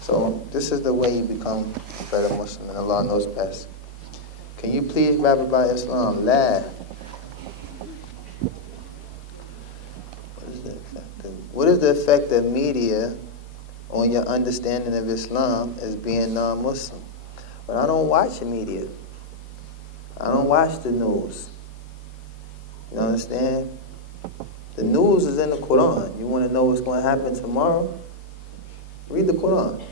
So this is the way you become a better Muslim, and Allah knows best. Can you please rap about Islam? Laugh. What is the effect of media on your understanding of Islam as being non-Muslim? But I don't watch the media. I don't watch the news. You understand? The news is in the Quran. You want to know what's going to happen tomorrow? Read the Quran.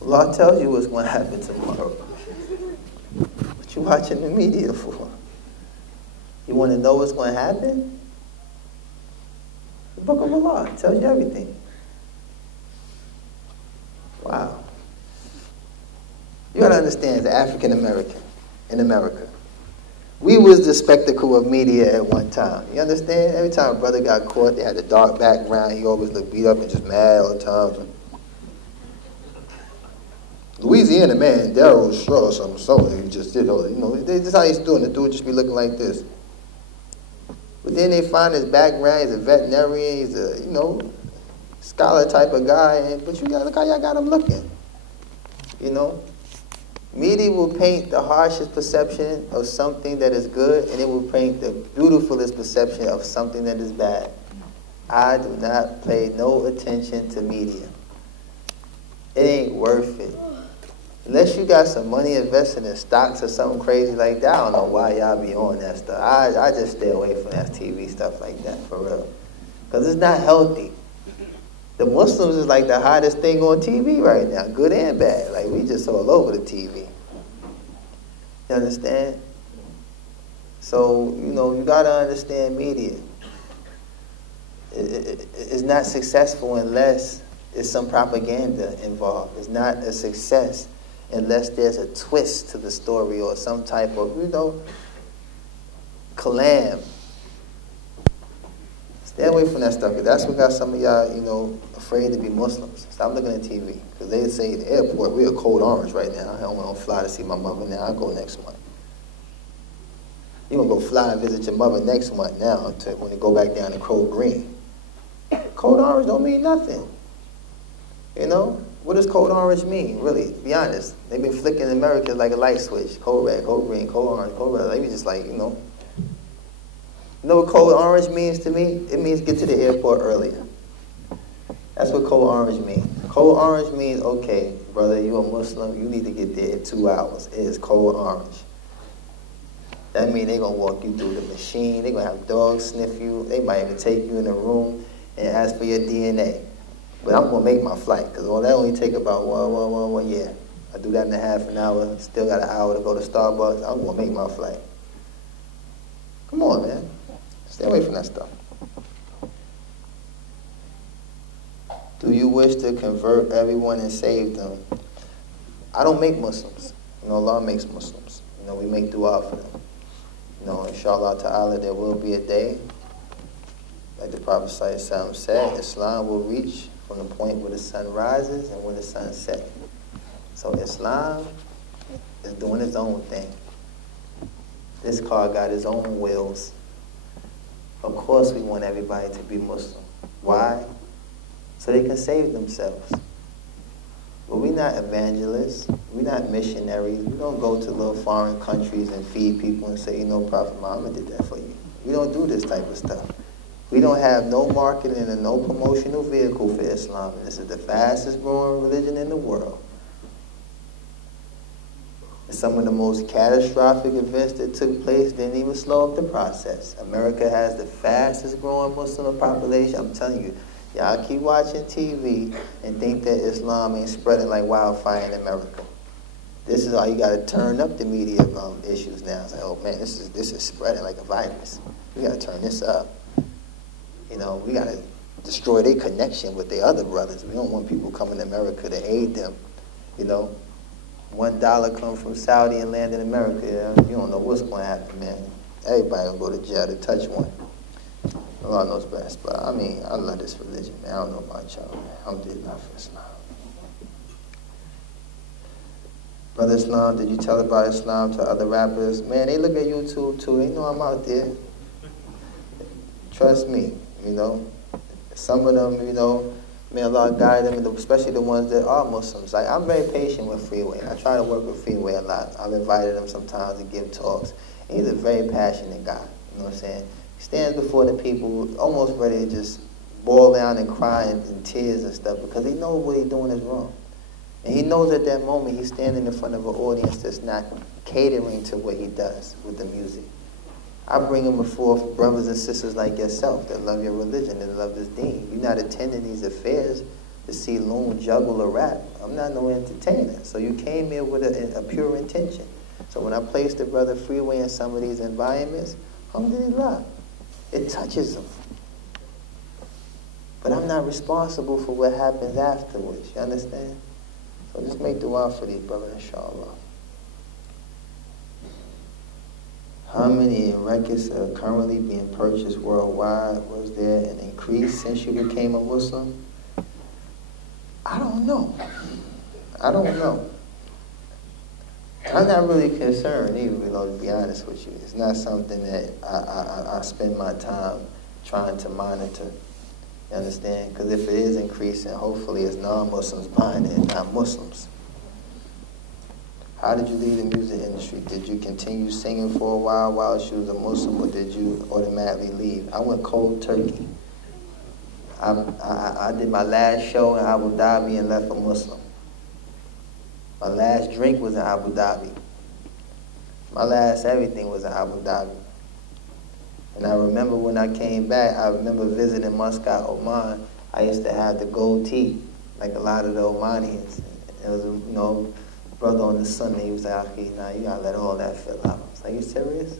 Allah tells you what's going to happen tomorrow. What you watching the media for? You want to know what's going to happen? The Book of Allah tells you everything. Wow. You got to understand, as an African American in America, we was the spectacle of media at one time. You understand? Every time a brother got caught, they had a dark background. He always looked beat up and just mad all the time. Louisiana man, Daryl was sure or something, so he just did all, this is how he's doing. The dude just be looking like this. But then they find his background, he's a veterinarian, he's a, scholar type of guy, but look how y'all got him looking. Media will paint the harshest perception of something that is good, and it will paint the beautifulest perception of something that is bad. I do not pay no attention to media. It ain't worth it. Unless you got some money invested in stocks or something crazy like that, I don't know why y'all be on that stuff. I just stay away from that TV stuff like that, for real. Because it's not healthy. The Muslims is like the hottest thing on TV right now, good and bad. Like, we just all over the TV. You understand? So, you got to understand media. It's not successful unless there's some propaganda involved. It's not a success unless there's a twist to the story or some type of, calam. Stay away from that stuff, because that's what got some of y'all, afraid to be Muslims. Stop looking at TV. Because they say the airport, we're a code orange right now. I don't want to fly to see my mother now. I'll go next month. You want to go fly and visit your mother next month now when you go back down to code green. Code orange don't mean nothing. What does code orange mean, really? Be honest. They've been flicking America like a light switch. Code red, code green, code orange, code red. They be just like, You know what code orange means to me? It means get to the airport earlier. That's what code orange means. Code orange means, okay, brother, you're a Muslim, you need to get there in 2 hours. It is code orange. That means they're going to walk you through the machine. They're going to have dogs sniff you. They might even take you in a room and ask for your DNA. But I'm going to make my flight, because that only take about 1 year. I do that in a half an hour. Still got an hour to go to Starbucks. I'm going to make my flight. Come on, man. Stay away from that stuff. Do you wish to convert everyone and save them? I don't make Muslims. You know, Allah makes Muslims. You know, we make dua for them. You know, inshallah ta'ala, there will be a day, like the Prophet ﷺ said, Islam will reach from the point where the sun rises and when the sun sets. So Islam is doing its own thing. This car got its own wheels. Of course we want everybody to be Muslim. Why? So they can save themselves. But we're not evangelists. We're not missionaries. We don't go to little foreign countries and feed people and say, you know, Prophet Muhammad did that for you. We don't do this type of stuff. We don't have no marketing and no promotional vehicle for Islam. This is the fastest growing religion in the world. And some of the most catastrophic events that took place didn't even slow up the process. America has the fastest growing Muslim population. I'm telling you, y'all keep watching TV and think that Islam ain't spreading like wildfire in America. This is how you got to turn up the media issues now. It's like, oh man, this is spreading like a virus. We got to turn this up. You know, we got to destroy their connection with their other brothers. We don't want people coming to America to aid them. You know, $1 come from Saudi and land in America. You don't know what's going to happen, man. Everybody will go to jail to touch one. Allah knows best, but I mean, I love this religion, man. I don't know about y'all, man. Alhamdulillah for Islam. Brother Islam, did you tell about Islam to other rappers? Man, they look at YouTube too. They know I'm out there. Trust me, you know. Some of them, you know, may Allah guide them, especially the ones that are Muslims. Like, I'm very patient with Freeway. I try to work with Freeway a lot. I've invited him sometimes to give talks. He's a very passionate guy, you know what I'm saying? Stands before the people, almost ready to just boil down and cry in tears and stuff because he knows what he's doing is wrong. And he knows at that moment he's standing in front of an audience that's not catering to what he does with the music. I bring him before brothers and sisters like yourself that love your religion, that love this deen. You're not attending these affairs to see Loon juggle or rap. I'm not no entertainer. So you came here with a pure intention. So when I place the brother Freeway in some of these environments, alhamdulillah, it touches them. But I'm not responsible for what happens afterwards. You understand? So just make dua for these brothers, inshallah. How many records are currently being purchased worldwide? Was there an increase since you became a Muslim? I don't know. I don't know. I'm not really concerned either, you know, to be honest with you. It's not something that I spend my time trying to monitor. You understand? Because if it is increasing, hopefully it's non-Muslims buying it, not Muslims. How did you leave the music industry? Did you continue singing for a while she was a Muslim, or did you automatically leave? I went cold turkey. I did my last show in Abu Dhabi and left a Muslim. My last drink was in Abu Dhabi. My last everything was in Abu Dhabi. And I remember when I came back, I remember visiting Muscat, Oman. I used to have the gold teeth, like a lot of the Omanians. It was, you know, brother on the Sunday, he was like, okay, now you gotta let all that fill out. I was like, you serious?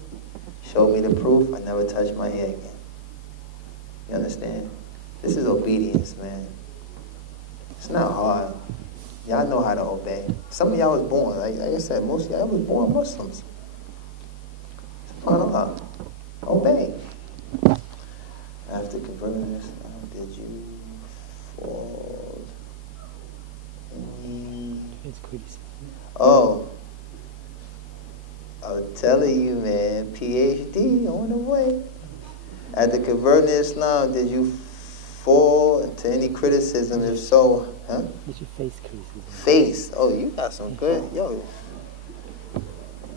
Showed me the proof, I never touched my hair again. You understand? This is obedience, man. It's not hard. Y'all know how to obey. Some of y'all was born, like I said, most of y'all was born Muslims. SubhanAllah. Obey. After converting this, did you fall? Oh, I'm telling you, man, PhD on the way. After converting to Islam, did you fall into any criticism? If so, huh? Did you face criticism? Face? Oh, you got some good. Yo,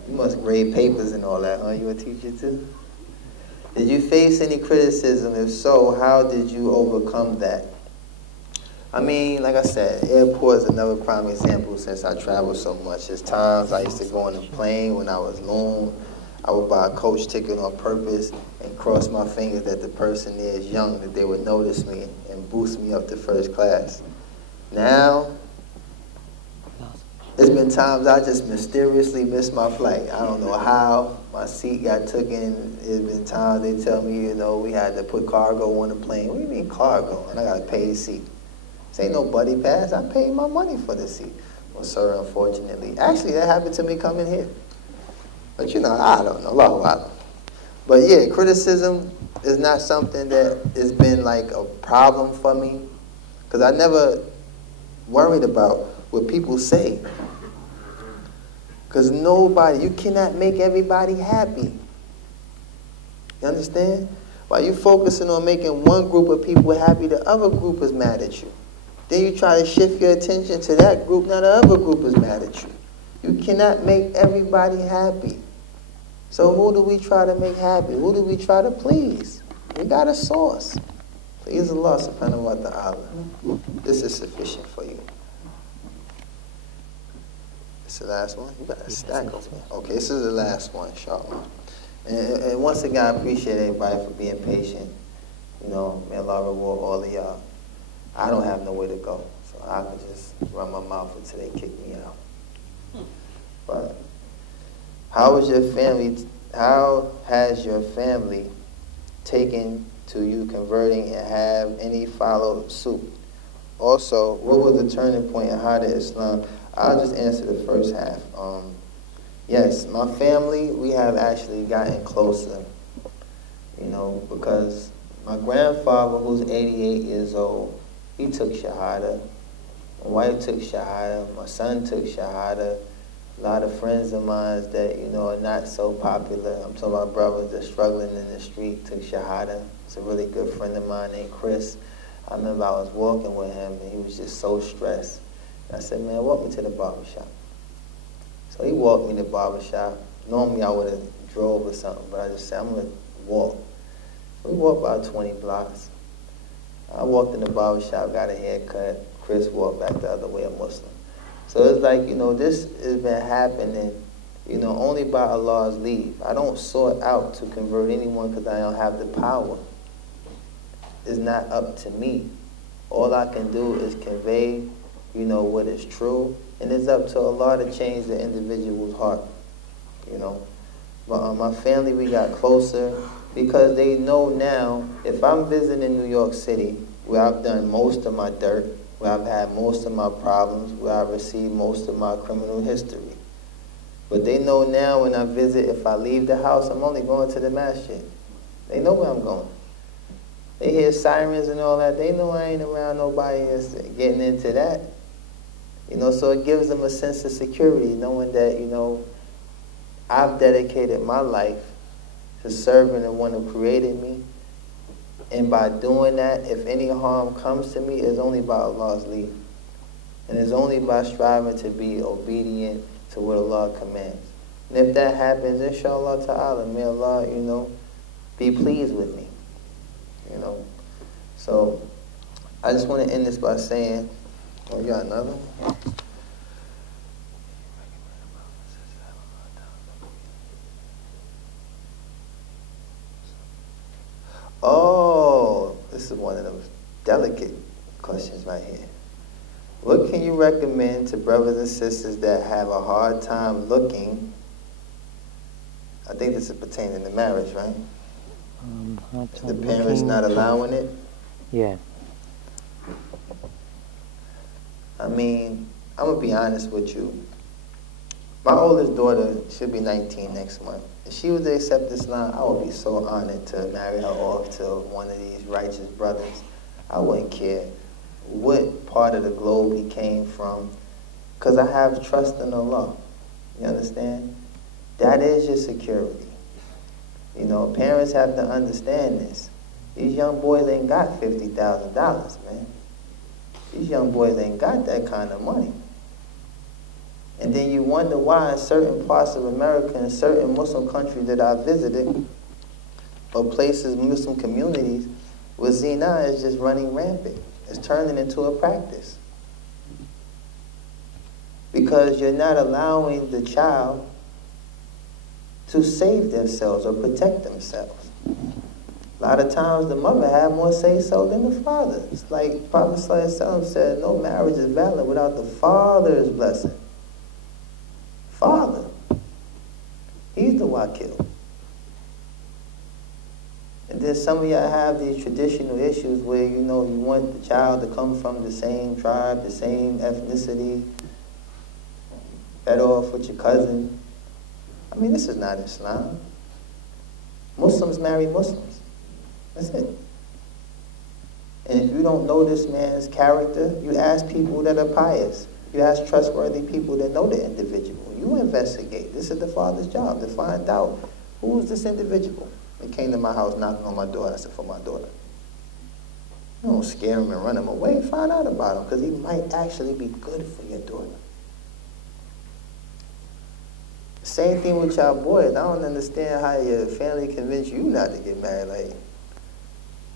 you must grade papers and all that, huh? You a teacher too? Did you face any criticism? If so, how did you overcome that? I mean, like I said, airport is another prime example since I travel so much. There's times I used to go on a plane when I was Loon. I would buy a coach ticket on purpose and cross my fingers that the person there is young, that they would notice me and boost me up to first class. Now, It's been times I just mysteriously missed my flight. I don't know how. My seat got taken. It's been times they tell me, you know, we had to put cargo on the plane. What do you mean cargo? And I got to pay the seat. This ain't no buddy pass. I paid my money for the seat. Well, sir, unfortunately. Actually, that happened to me coming here. But, you know, I don't know. Allahu A'lam. But, yeah, criticism is not something that has been like a problem for me. Because I never worried about what people say. Because nobody, you cannot make everybody happy. You understand? While you focusing on making one group of people happy, the other group is mad at you. Then you try to shift your attention to that group, now the other group is mad at you. You cannot make everybody happy. So who do we try to make happy? Who do we try to please? We got a source. Please Allah subhanahu wa ta'ala. This is sufficient for you. This is the last one? You got a stack over here. Okay, this is the last one, inshallah. And once again, I appreciate everybody for being patient. You know, may Allah reward all of y'all. I don't have nowhere to go, so I can just run my mouth until they kick me out. But how has your family taken to you converting and have any follow suit? Also, what was the turning point and how did Islam? I'll just answer the first half. Yes, my family, we have actually gotten closer, you know, because my grandfather, who's 88 years old, he took Shahada. My wife took Shahada. My son took Shahada. A lot of friends of mine that, you know, are not so popular. I'm talking about brothers that are struggling in the street took Shahada. It's a really good friend of mine named Chris. I remember I was walking with him and he was just so stressed. And I said, man, walk me to the barbershop. So he walked me to the barbershop. Normally I would have drove or something, but I just said, I'm going to walk. So we walked about 20 blocks. I walked in the barbershop, got a haircut. Chris walked back the other way, a Muslim. So it's like, you know, this has been happening, you know, only by Allah's leave. I don't sort out to convert anyone because I don't have the power. It's not up to me. All I can do is convey, you know, what is true. And it's up to Allah to change the individual's heart, you know. But my family, we got closer because they know now if I'm visiting New York City, where I've done most of my dirt, where I've had most of my problems, where I've received most of my criminal history. But they know now when I visit, if I leave the house, I'm only going to the masjid. They know where I'm going. They hear sirens and all that. They know I ain't around nobody else getting into that. You know, so it gives them a sense of security, knowing that, you know, I've dedicated my life to serving the one who created me. And by doing that, if any harm comes to me, it's only by Allah's leave. And it's only by striving to be obedient to what Allah commands. And if that happens, inshallah ta'ala, may Allah, you know, be pleased with me. You know. So, I just want to end this by saying, oh, you got another one? Oh, this is one of those delicate questions right here. What can you recommend to brothers and sisters that have a hard time looking? I think this is pertaining to marriage, right? The parents not allowing it? Yeah. I mean, I'm going to be honest with you. My oldest daughter should be 19 next month. If she was to accept Islam, I would be so honored to marry her off to one of these righteous brothers. I wouldn't care what part of the globe he came from, because I have trust in Allah. You understand? That is your security. You know, parents have to understand this. These young boys ain't got $50,000, man. These young boys ain't got that kind of money. And then you wonder why in certain parts of America and certain Muslim countries that I visited, or places, Muslim communities, where zina is just running rampant. It's turning into a practice. Because you're not allowing the child to save themselves or protect themselves. A lot of times the mother had more say-so than the father. It's like Prophet ﷺ said, no marriage is valid without the father's blessing. Father. He's the wakil. And then some of y'all have these traditional issues where, you know, you want the child to come from the same tribe, the same ethnicity, better off with your cousin. I mean, this is not Islam. Muslims marry Muslims. That's it. And if you don't know this man's character, you ask people that are pious. You ask trustworthy people that know the individual. You investigate. This is the father's job, to find out who's this individual. They came to my house knocking on my door. I said, for my daughter. You don't scare him and run him away. Find out about him, because he might actually be good for your daughter. Same thing with y'all boys. I don't understand how your family convinced you not to get married. Like,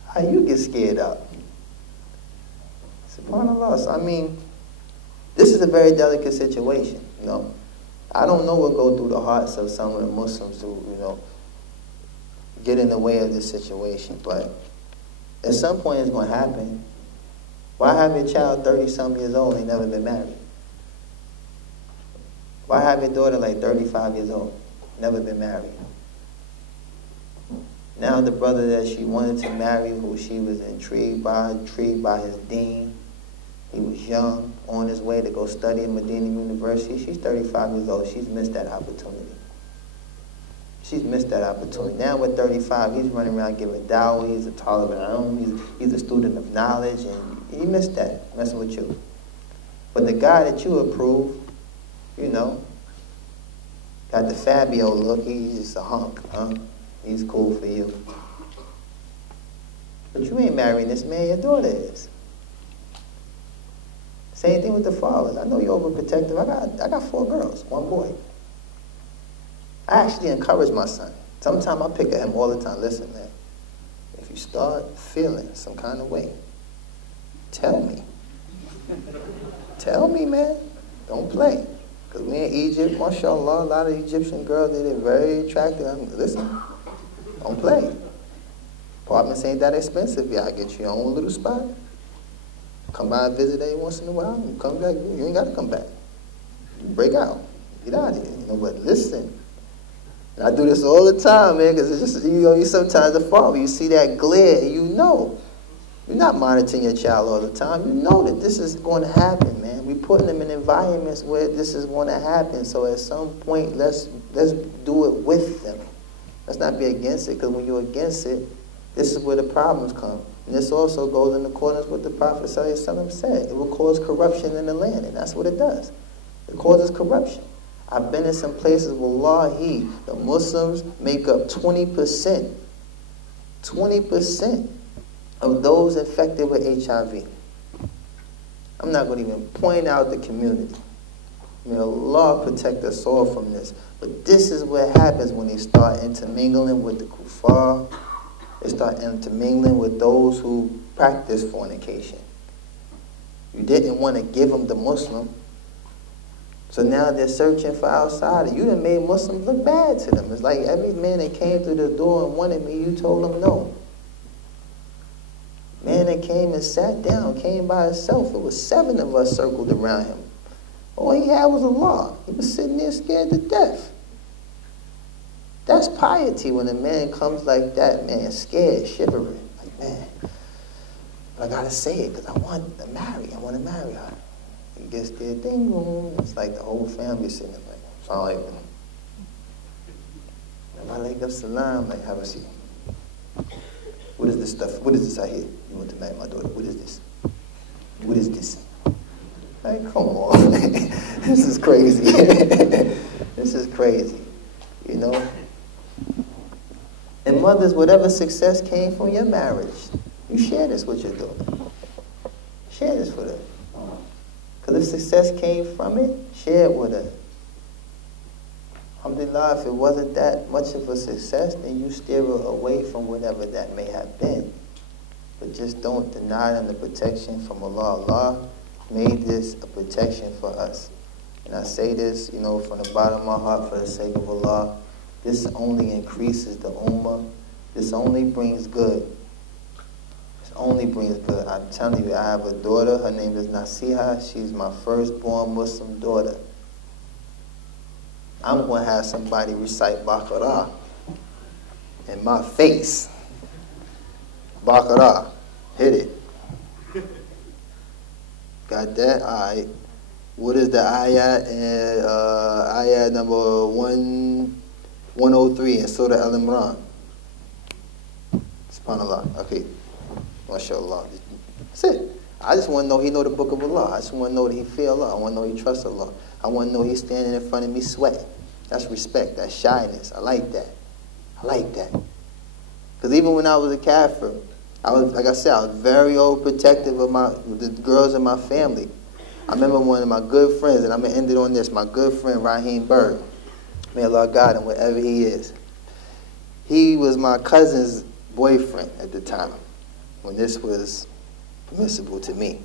how you get scared out? SubhanAllah. So, I mean, this is a very delicate situation, you know. I don't know what go through the hearts of some of the Muslims who, you know, get in the way of this situation, but at some point it's going to happen. Why have your child 30-some years old and never been married? Why have your daughter like 35 years old, never been married? Now the brother that she wanted to marry, who she was intrigued by his deen, he was young, on his way to go study at Medina University. She's 35 years old. She's missed that opportunity. She's missed that opportunity. Now at 35, he's running around giving dawah. He's a Taliban. He's a student of knowledge, and he missed that, messing with you. But the guy that you approve, you know, got the Fabio look. He's just a hunk, huh? He's cool for you. But you ain't marrying this man. Your daughter is. Same thing with the fathers. I know you're overprotective. I got 4 girls, 1 boy. I actually encourage my son. Sometimes I pick at him all the time. Listen, man, if you start feeling some kind of way, tell me. Tell me, man. Don't play. Because we in Egypt, mashallah, a lot of Egyptian girls, they're very attractive. I mean, listen, don't play. Apartments ain't that expensive. Y'all get your own little spot. Come by and visit every once in a while. And come back. You ain't got to come back. You break out. Get out of here. You know, but listen. And I do this all the time, man, because it's just, you know, you sometimes the father, you see that glare, and you know. You're not monitoring your child all the time. You know that this is going to happen, man. We're putting them in environments where this is going to happen. So at some point, let's do it with them. Let's not be against it, because when you're against it, this is where the problems come. And this also goes in accordance with the Prophet ﷺ said. It will cause corruption in the land, and that's what it does. It causes corruption. I've been in some places, wallahi, the Muslims make up 20%. 20% of those infected with HIV. I'm not going to even point out the community. May Allah protect us all from this. But this is what happens when they start intermingling with the kuffar. They start intermingling with those who practice fornication. You didn't want to give them the Muslim, so now they're searching for outsiders. You done made Muslims look bad to them. It's like every man that came through the door and wanted me, you told them no. Man that came and sat down, came by himself. It was 7 of us circled around him. All he had was Allah. He was sitting there scared to death. That's piety when a man comes like that, man, scared, shivering. Like, man, but I got to say it because I want to marry. I want to marry her. He gets there, ding, boom. It's like the whole family sitting there like, Assalamu alaikum. And I like up salam, like, have a seat. What is this stuff? What is this I hear? You want to marry my daughter? What is this? What is this? Like, come on, man. This is crazy. This is crazy. You know? And mothers, whatever success came from your marriage, you share this with your daughter. Share this with her. Because if success came from it, share it with her. Alhamdulillah, if it wasn't that much of a success, then you steer her away from whatever that may have been. But just don't deny them the protection from Allah. Allah made this a protection for us. And I say this, you know, from the bottom of my heart for the sake of Allah. This only increases the ummah. This only brings good. This only brings good. I'm telling you, I have a daughter. Her name is Nasiha. She's my firstborn Muslim daughter. I'm going to have somebody recite Baqarah in my face. Baqarah. Hit it. Got that? All right. What is the ayat? Ayat number 103 in Surah Al-Imran. SubhanAllah. Okay. MashaAllah. That's it. I just want to know he know the book of Allah. I just want to know that he fear Allah. I want to know he trusts Allah. I want to know he's standing in front of me sweating. That's respect. That's shyness. I like that. I like that. Because even when I was a kafir, I was, like I said, I was very overprotective of the girls in my family. I remember one of my good friends, and I'm going to end it on this, my good friend Raheem Bird. May Allah guide him wherever he is. He was my cousin's boyfriend at the time, when this was permissible to me.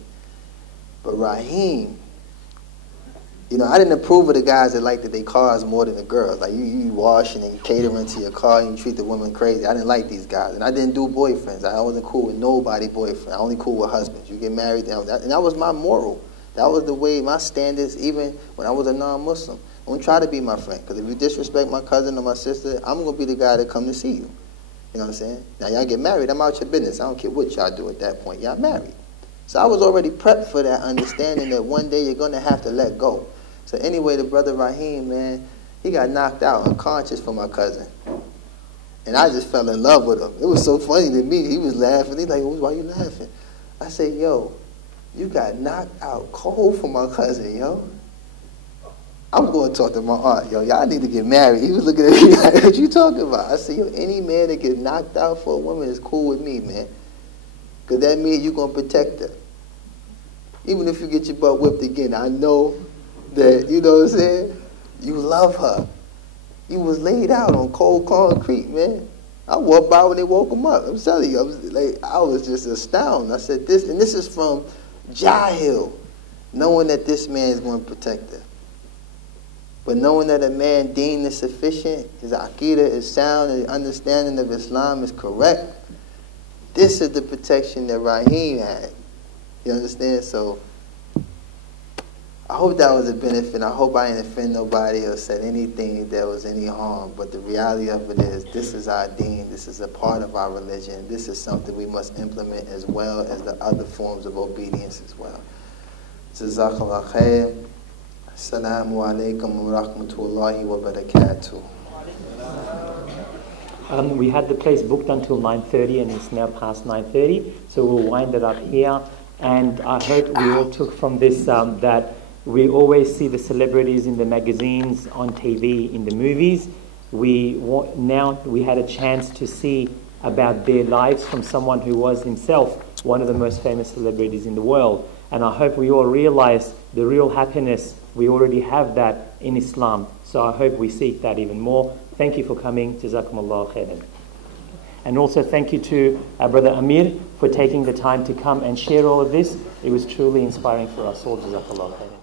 But Raheem, you know, I didn't approve of the guys that liked their cars more than the girls. Like, you washing and catering to your car and you treat the women crazy. I didn't like these guys. And I didn't do boyfriends. I wasn't cool with nobody boyfriend. I only cool with husbands. You get married. And that was my moral. That was the way, my standards, even when I was a non-Muslim. Don't try to be my friend. Because if you disrespect my cousin or my sister, I'm going to be the guy that come to see you. You know what I'm saying? Now, y'all get married. I'm out your business. I don't care what y'all do at that point. Y'all married. So I was already prepped for that understanding that one day you're going to have to let go. So anyway, the brother Raheem, man, he got knocked out unconscious for my cousin. And I just fell in love with him. It was so funny to me. He was laughing. He's like, why you laughing? I said, yo, you got knocked out cold for my cousin, yo. I'm going to talk to my aunt, yo. Y'all need to get married. He was looking at me like, what you talking about? I said, yo, any man that gets knocked out for a woman is cool with me, man. Because that means you're going to protect her. Even if you get your butt whipped again, I know that, you know what I'm saying, you love her. You was laid out on cold concrete, man. I walked by when they woke him up. I'm telling you, I was just astounded. I said, this is from Jahil, knowing that this man is going to protect her. But knowing that a man deemed is sufficient, his aqidah is sound, and his understanding of Islam is correct, this is the protection that Raheem had. You understand? So I hope that was a benefit. I hope I didn't offend nobody or said anything that was any harm. But the reality of it is, this is our deen. This is a part of our religion. This is something we must implement as well as the other forms of obedience as well. Jazakallah khair. Assalamu alaikum wa rahmatullahi wa barakatuh. We had the place booked until 9:30 and it's now past 9:30, so we'll wind it up here. And I hope we all took from this that we always see the celebrities in the magazines, on TV, in the movies. Now we had a chance to see about their lives from someone who was himself one of the most famous celebrities in the world. And I hope we all realize the real happiness, we already have that in Islam. So I hope we seek that even more. Thank you for coming. Jazakumullah khairan. And also thank you to our brother Amir for taking the time to come and share all of this. It was truly inspiring for us all. Jazakallah khairan.